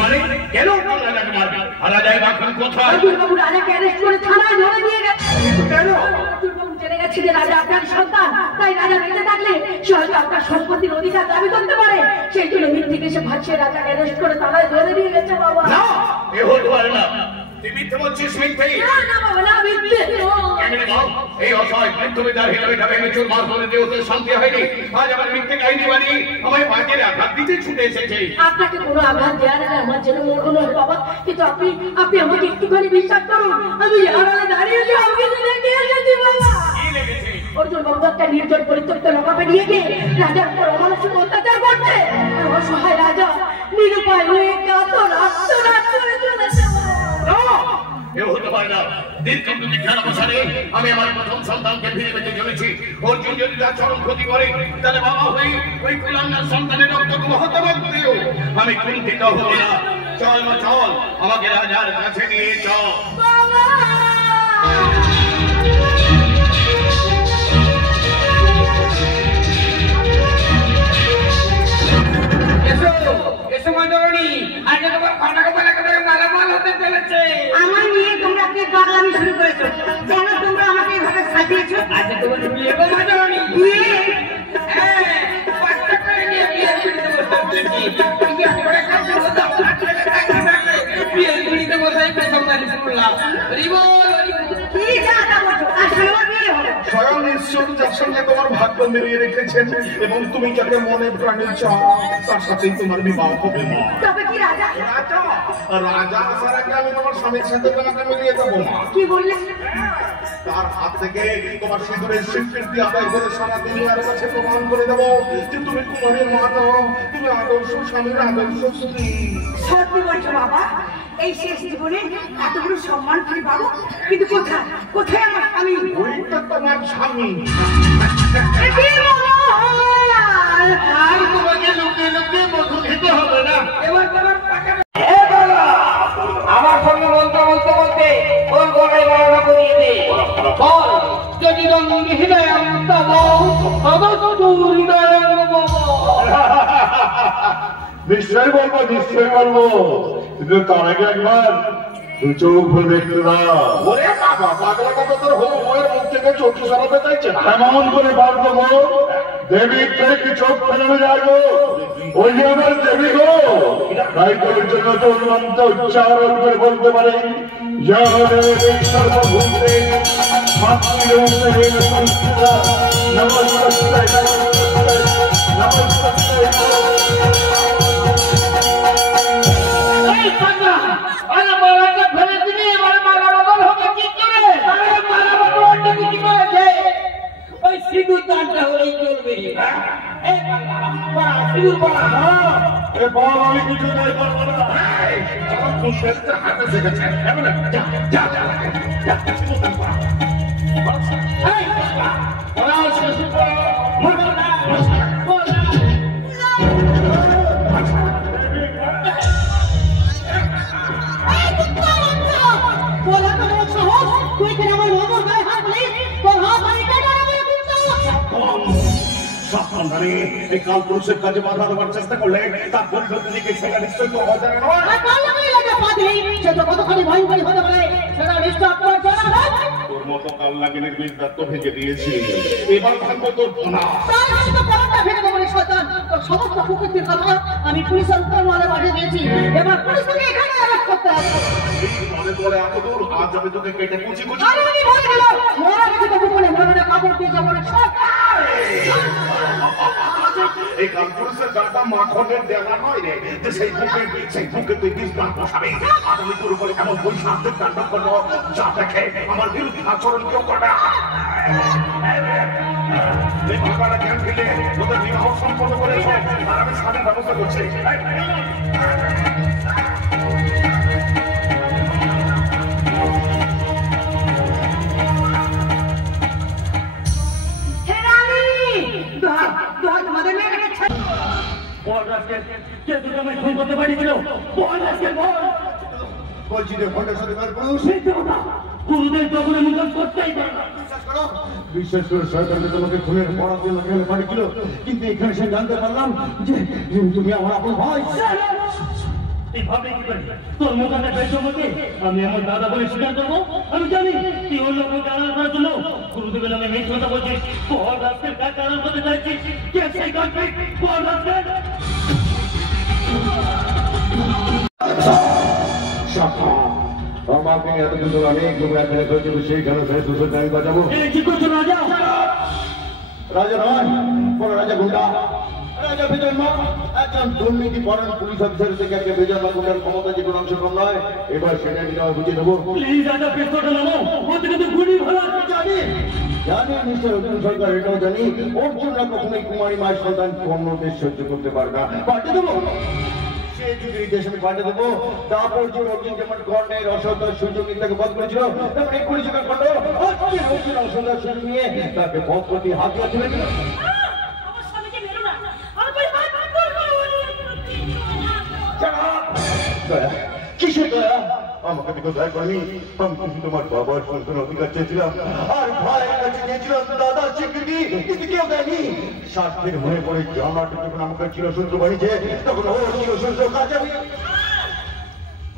মানে কেন রাজাকে মারবে? আর রাজাই বাখন কোথায়? চঞ্চল বাবু রাজাকে অ্যারেস্ট করে থানায় ধরে দিয়ে গেছে। কেন? চঞ্চল বাবু জেনে গেছে যে রাজা আপনার সন্তান, তাই রাজা বেঁচে থাকলে সে হয়তো আপনার সম্পত্তির অধিকার দাবি করতে পারে। সেই জন্য মিথ্যে এসে ভাসিয়ে রাজাকে অ্যারেস্ট করে থানায় ধরে দিয়ে গেছে বাবা। না, এ হতে পারে না। তুই মিথ্যে বলছিস, মিথ্যে। না বাবা, না মিথ্যে। এই অসহায় মৃত্যুবিদার হিসাবে ভেঙে চুরমার করে দিয়ে ওদের শান্তি হয়নি। আজ আমার মিথ্যে কাহিনী বানিয়ে আমায় বাজের আঘাত দিতে ছুটে এসেছে। আপনাকে কোনো আঘাত দেওয়ার আগে আমার জন্য মরণ নয় বাবা, কিন্তু আপনি আমাকে একটুখানি বিশ্বাস করুন। আমি আড়ালে দাঁড়িয়ে সব কিছু দেখে এসেছি বাবা। কি লেগেছে? অর্জুন বাবু একটা নির্জন পরিত্যক্ত নৌকাপে নিয়ে গিয়ে রাজার উপর অমানুষিক অত্যাচার করছে। আর অসহায় রাজা নিরুপায় হয়ে আত্মনাদ করে চলেছে বাবা। এ হতে পারে না। দীর্ঘ বিজ্ঞান অনুসারে আমি আমার প্রথম সন্তানকে ফিরে পেতে চলেছি। অর্জুন যদি তার চরম ক্ষতি করে তাহলে বাবা হয়ে ওই কুলাঙ্গার সন্তানের রক্তকে হতবাক দিও। আমি কুণ্ঠিত হব না। চল মা চল, আমাকে রাজার কাছে নিয়ে চল। আমার নিয়ে তোমরা কি পাগলামি শুরু করেছো? কেন তোমরা আমাকে এভাবে সাজিয়েছো? আজ তোমার বিয়ে গো মাঝারি বিয়ে? হ্যাঁ, বাচ্চা করে নিয়ে বিয়ে করতে বসতে বিয়ে করে কাছে দাও বিয়ে করতে বসাই প্রথম বাড়ি শুনলাম। কি জানা বলছো? আসলে আমার বিয়ে হলো। স্বয়ং ঈশ্বর যার সঙ্গে তোমার ভাগ্য মিলিয়ে রেখেছেন এবং তুমি যাকে মনে প্রাণে চাও তার সাথেই তোমার বিবাহ হবে। তবে কি রাজা? রাজা রাজা আসার আগে আমি তোমার স্বামীর সাথে তোমাকে মিলিয়ে দেবো না। কি বললে? তার হাত থেকে তোমার সিঁদুরের স্বীকৃতি আদায় করে সারা দুনিয়ার কাছে প্রমাণ করে দেবো যে তুমি কুমারীর মা নও, তুমি আদর্শ স্বামীর আদর্শ স্ত্রী। সত্যি বলছো বাবা? এই শেষ জীবনে এতগুলো সম্মান ফিরে পাবো, কিন্তু কোথায় আমার স্বামী? ওইটা তোমার স্বামী। আর তোমাকে লুকিয়ে লুকিয়ে মধু খেতে হবে না। এবার তোমার আমার সঙ্গে বলতে বলতে বলতে ওর গলায় বর্ণনা করিয়ে দে। বল, যদি রঙিন হৃদয় তব হৃদয় নিশ্চয়ই বলবো, নিশ্চয়ই বলবো, কিন্তু তার আগে একবার দু চোখ ভরে দেখতে দাও। ওরে বাবা, পাগলা কথা তোর বউয়ের মুখ থেকে চোখ সরাতে চাইছে না। এমন করে বার দেবো দেবীর থেকে চোখ ফেরানো যাবো। ওই যে আমার দেবী গো, তাই তোর জন্য তোর মন্ত্র উচ্চারণ করে বলতে পারে সর্বভূতে সিঁদুর দানটা হলেই চলবে। আমি কিছু নাই পারবো না। হাতে শিখেছে সাবধানে এই কালপুরুষের কাজে বাধা দেওয়ার চেষ্টা করলে তার পরিণতি দিকে সেটা নিশ্চয়ই তো অজানা নয়। তোর মতো কাল লাগিনের বীজ দাত্ত ভেঙে দিয়েছি, এবার ভাঙবো তোর পোনা। সমস্ত প্রকৃতির কথা আমি পুলিশের উত্তর মালে পাঠিয়ে দিয়েছি, এবার পুলিশ তোকে এখানে অ্যারেস্ট করতে হবে। মনে করে এত দূর আজ আমি তোকে কেটে কুচি কুচি কাপড় দিয়ে যাবো। এই কালপুরুষের গাটা মাখনের দেওয়া নয় রে, যে সেই বুকে তুই বিষ দাঁত বসাবি। আজ আমি তোর উপরে এমন বৈশাখের কাণ্ড করবো যা দেখে আমার বিরুদ্ধে আচরণ কেউ করবে না। এই ভাগাটা জ্ঞান ফেলে ওদের বিবাহ সম্পন্ন করেছে, আর আমি স্বাধীন ব্যবস্থা করছি। বলছি যে ভণ্ডের সাথে কালপুরুষ গুরুদের তখন মুখ করতেই পারে না। বিশ্বাস করে সরকারকে তোমাকে খুনের পড়ার জন্য এখানে পাঠিয়েছিল, কিন্তু এখানে সে জানতে পারলাম যে তুমি আমার আপন ভাই। এইভাবে কি করি তোর মুখে বেজমতে আমি আমার দাদা বলে স্বীকার করবো? আমি জানি তুই অন্য কাউকে আড়াল করার জন্য গুরুদেবের নামে মিথ্যা কথা বলছিস। বল রাস্তার কাকে আড়াল করতে চাইছিস? কে সেই কালপিট? বল রাস্তার আমাকে এতদিন ধরে অনেক লোক এখানে করেছিল, সেইখানে সুযোগ আমি বাজাবো। কি করছো রাজা? রাজা নয়, বড় রাজা গুন্ডা। রাজা বিজন্মা একজন দুর্নীতি পরায়ণ পুলিশ অফিসার থেকে একটা বিজন্মা গুন্ডার ক্ষমতা যে কোনো অংশ কম নয়। এবার সেটা আমি বুঝিয়ে দেবো। প্লিজ রাজা পিস্তলটা নামো, ওর থেকে তো গুলি ভালো জানি জানি মিস্টার অর্জুন সরকার, এটাও জানি অর্জুনরা কখনোই কুমারী মায়ের সন্তান অন্যদের সহ্য করতে পারে না। পাঠিয়ে দেবো সে যদি এই দেশ আমি পাঠিয়ে দেবো। তারপর যে অর্জুন যেমন কর্ণের অসতার সুযোগ তাকে বধ করেছিল, তেমন এই পরিচয় খন্ড অর্জুন অসতার সুযোগ নিয়ে তাকে বধ করতে হাতিয়ার তুলে দিল। কিসের দয়া? আমাকে তো দয়া করেনি। আমি কিন্তু তোমার বাবার সন্তান অধিকার চেয়েছিলাম, আর ভাইয়ের কাছে চেয়েছিলাম দাদার স্বীকৃতি, কিন্তু কেউ দেয়নি। স্বার্থের মনে পড়ে জামাটা যখন আমাকে চিরশত্রু বানিয়েছে, তখন ও চিরশত্রু কাজ আমি।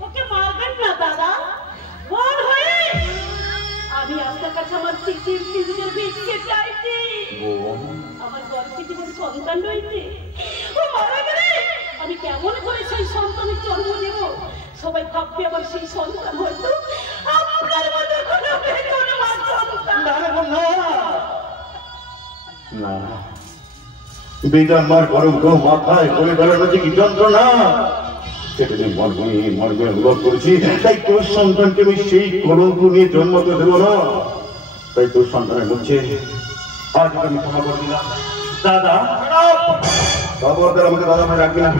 ওকে মারবেন না দাদা, বল হয়ে আমি আপনার কাছে আমার সিদ্ধির ভিক্ষে চাইছি। আমার গর্ভে জীবন সন্তান রয়েছে, ও মারা গেলে আমি কেমন করে সেই সন্তানের জন্ম দেব? সবাই ভাববে আমার সেই সন্তান হয়তো আপনার মতো কোনো বেদনার সন্তান। না, বেদনার কলঙ্ক মাথায় করে বেড়ানো যে কি যন্ত্রণা, সেটা যে মর্মে অনুভব করেছি। তাই তোর সন্তানকে আমি সেই কলঙ্ক নিয়ে জন্মতে দেব না। তাই তোর সন্তানের বলছে আজ আমি ক্ষমা করে দিলাম। দাদা আমাকে দাদা ভাই রাখবি না।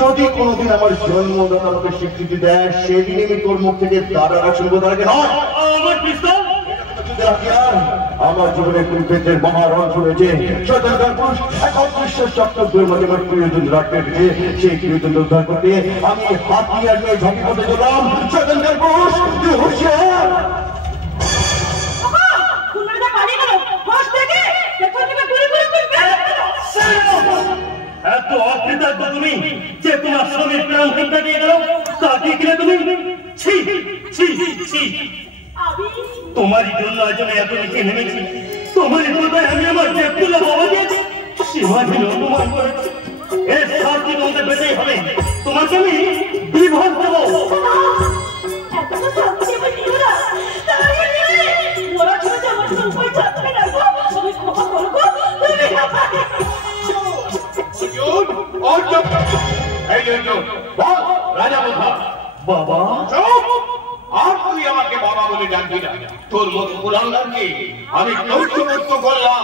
যদি কোনোদিন আমার জন্মদাতা আমাকে স্বীকৃতি দেয়, সেদিন আমি তোর মুখ থেকে দাদারা শুনবো, তাকে নয়। আমার জীবনে কুরুক্ষেত্রের মহারণ শুনেছে এক অদৃশ্য চক্রের মধ্যে আমার প্রিয়জন রাখতে পেরে সেই প্রিয়জন উদ্ধার করতে আমি হাতিয়ার নিয়ে ঝাঁপি করতে গেলাম। স্বতন্ত্র পুরুষ তুই হুঁশিয়ার। এত অকৃতজ্ঞ তুমি যে তোমার স্বামীর প্রাণ হত্যা দিয়ে গেল, তাকে কিনে তুমি ছি ছি ছি। তোমারই জন্য আজ আমি এত নিচে নেমেছি। তোমারই কোথায় আমি আমার জেবগুলো বাবা দিয়েছি, সীমাহীন অপমান করেছি। এর শাস্তি তোমাদের পেতেই হবে। তোমাকে আমি বিভোগ দেবো। রাজা কোথায়? বাবা আর তুই আমাকে বাবা বলে ডাকবি না। তোর মতো কুলাঙ্গারকে আমি দৌড় করলাম।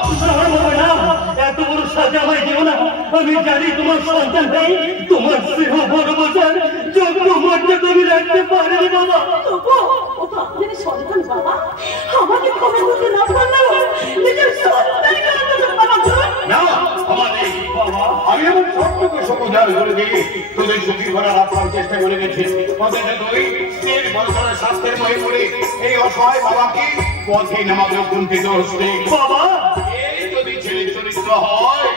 এত বড় সাজা আমায় দিও না। আমি জানি তোমার সন্তান নেই, তোমার স্নেহ বড় বোঝার যোগ্য মর্যাদা তুমি রাখতে পারবে বাবা। ও তো আপনার সন্তান বাবা, আমাকে ক্ষমা করতে না পারলেও নিজের সন্তানকে না আমাদের বাবা। আমি এমন সবটুকু সমাধান করে দিই, তোদের সুখী করার আপনার চেষ্টা করে গেছি। তুই স্ত্রীর বর্ষণের স্বাস্থ্যের ময়ে পড়ে এই অসহায় বাবাকে পথে নামাবে কুণ্ঠিত হচ্ছে। বাবা এই যদি ছেলে চরিত্র হয়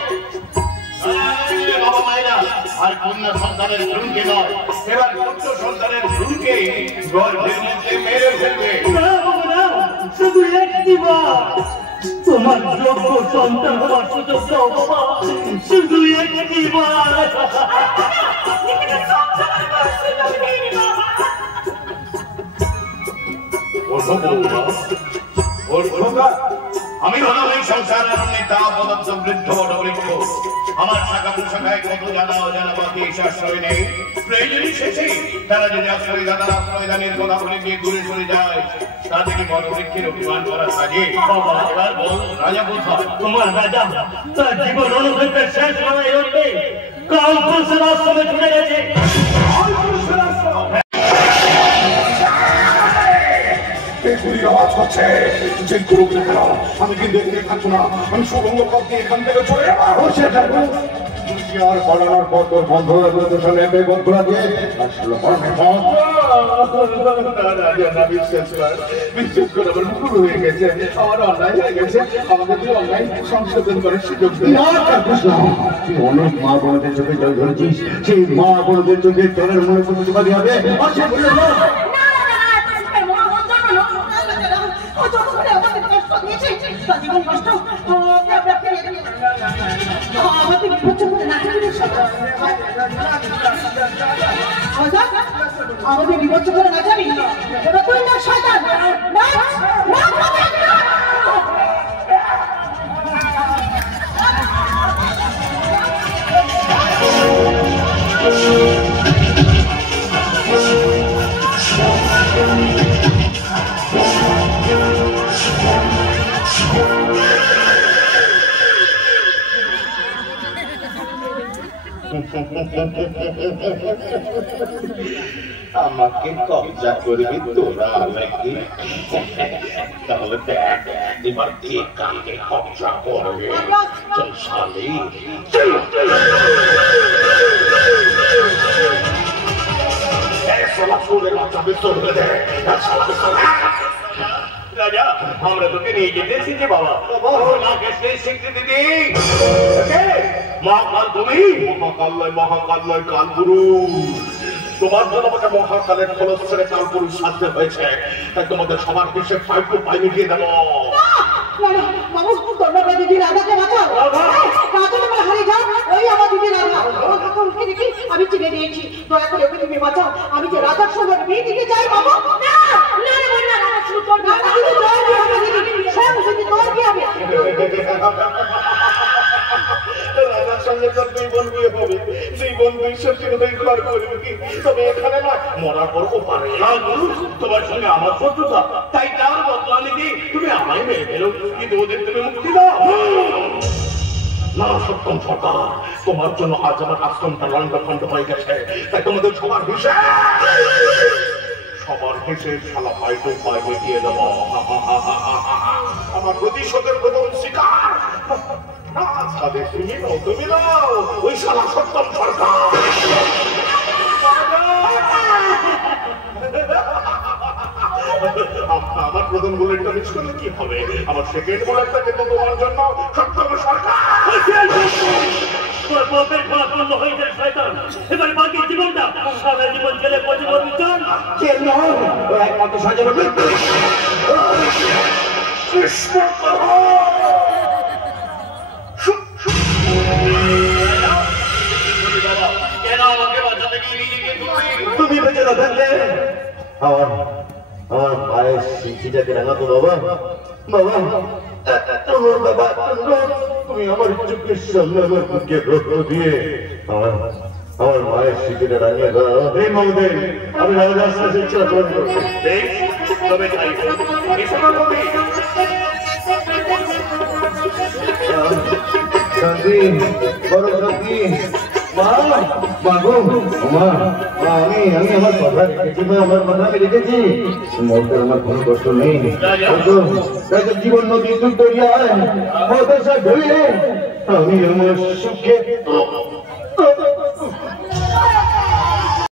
আর কন্যা সন্তানের ভ্রূণকে নয়, এবার পুত্র সন্তানের ভ্রূণকে গর্ভের মধ্যে মেরে ফেলবে। শুধু একটিবার তোমার যোগ্য সন্তান হওয়ার সুযোগ দাও বাবা, শুধু একটিবার। আমি হলাম এই সংসারের নেতা, পদার্থ বৃদ্ধ বটবৃক্ষ। আমার শাখা প্রশাখায় কত জানা অজানা বাকি এসে আশ্রয় নেই। প্রয়োজনই শেষে তারা যদি আশ্রয় দাদার আশ্রয় দানের কথা বলে গিয়ে দূরে সরে যায়, তাদেরকে বটবৃক্ষের অভিমান করা সাজে। বাবা এবার বল, রাজা কোথায়? তোমার রাজা তার জীবন অনুভবের শেষ লড়াই হতে কাল পুরুষের আশ্রমে ছুটে গেছে। আমি কিন্তু এখানে থাকবো না, আমি সুগন্ধ পথ দিয়ে এখান থেকে চলে যাবো। আর পালানোর পর তোর বন্ধ হয়ে তোর সঙ্গে বন্ধুরা দিয়ে বিশেষ করে আমার ভুল হয়ে গেছে, আমার অন্যায় হয়ে গেছে, আমাদের যে অন্যায় সংশোধন করার সুযোগ তুই অনেক মা বোনদের চোখে জল ধরেছিস, সেই মা বোনদের চোখে জলের মনে প্রতিবাদী হবে। আমাদের বিপর্য করে না যাবি, ওটা তুই না শয়তান। আমাকে কবজা করবি তোরা নাকি? তাহলে দেখ এবার দিয়ে কাকে কবজা করবে। চল শালি, রাজা আমরা তোকে নিয়ে যেতে এসেছি বাবা। মাকে সেই স্বীকৃতি দিদি। মহাকাল তুমি? মহাকাল্লয় মহাকাল্লয় কালগুরু, তোমার জন্য আমাকে মহাকালের খরচ ছেড়ে কালগুরু সাজতে হয়েছে, তাই তোমাদের সবার পিছিয়ে পাইপ টু পাই মিটিয়ে দেবো। আমি চিনে নিয়েছি, দয়া করে ওকে তুমি বাঁচাও। আমি যে রাজার সঙ্গে বিয়ে দিতে চাই বাবু। রাজার সঙ্গে তোর দুই বোন বিয়ে হবে, দুই বোন দুই শক্তির হয়ে ঘর করবে কি? তবে এখানে না, মরার পর ও পারে না। তোমার সঙ্গে আমার শত্রুতা, তাই তার বদলা নিতে তুমি আমায় মেরে ফেলো, কিন্তু ওদের তুমি মুক্তি দাও। না সত্যম সরকার, তোমার জন্য আজ আমার আশ্রমটা লন্ডভন্ড হয়ে গেছে, তাই তোমাদের সবার হিসেবে শালা পাইটু পাই মিটিয়ে দেব। আমার প্রতিশোধের প্রথম শিকার তুমি নাও, ওই শালা সত্যম সরকার। আমার প্রথম বুলেটটা মিস করলে কি হবে? আমার সেকেন্ড বুলেটটা কিন্তু তোমার জন্য সত্যম সরকার। এবার বাকি জীবনটা সারা জীবন গেলে পরিবর্তন একমাত্র সাজানো কেন আমাকে বাঁচাতে গিয়ে নিজেকে তুমি বেঁচে না থাকলে আমার মায়ের সিদ্ধিটাকে রাঙাতো বাবা। বাবা বাবা, তুমি আমার চোখের সামনে আমার বুকে রক্ত দিয়ে আমার মায়ের সিদ্ধিটা রাঙিয়ে দাও। এই মহোদয়, আমি রাজার সাথে ইচ্ছা পূরণ করবো। তবে তাই শান্তি, বড় শান্তি। আমি আমার কথা রেখেছি, আমার কথা আমি রেখেছি। মরতে আমার কোনো কষ্ট নেই। জীবন নদী দরিয়ায় আমি আমার সুখে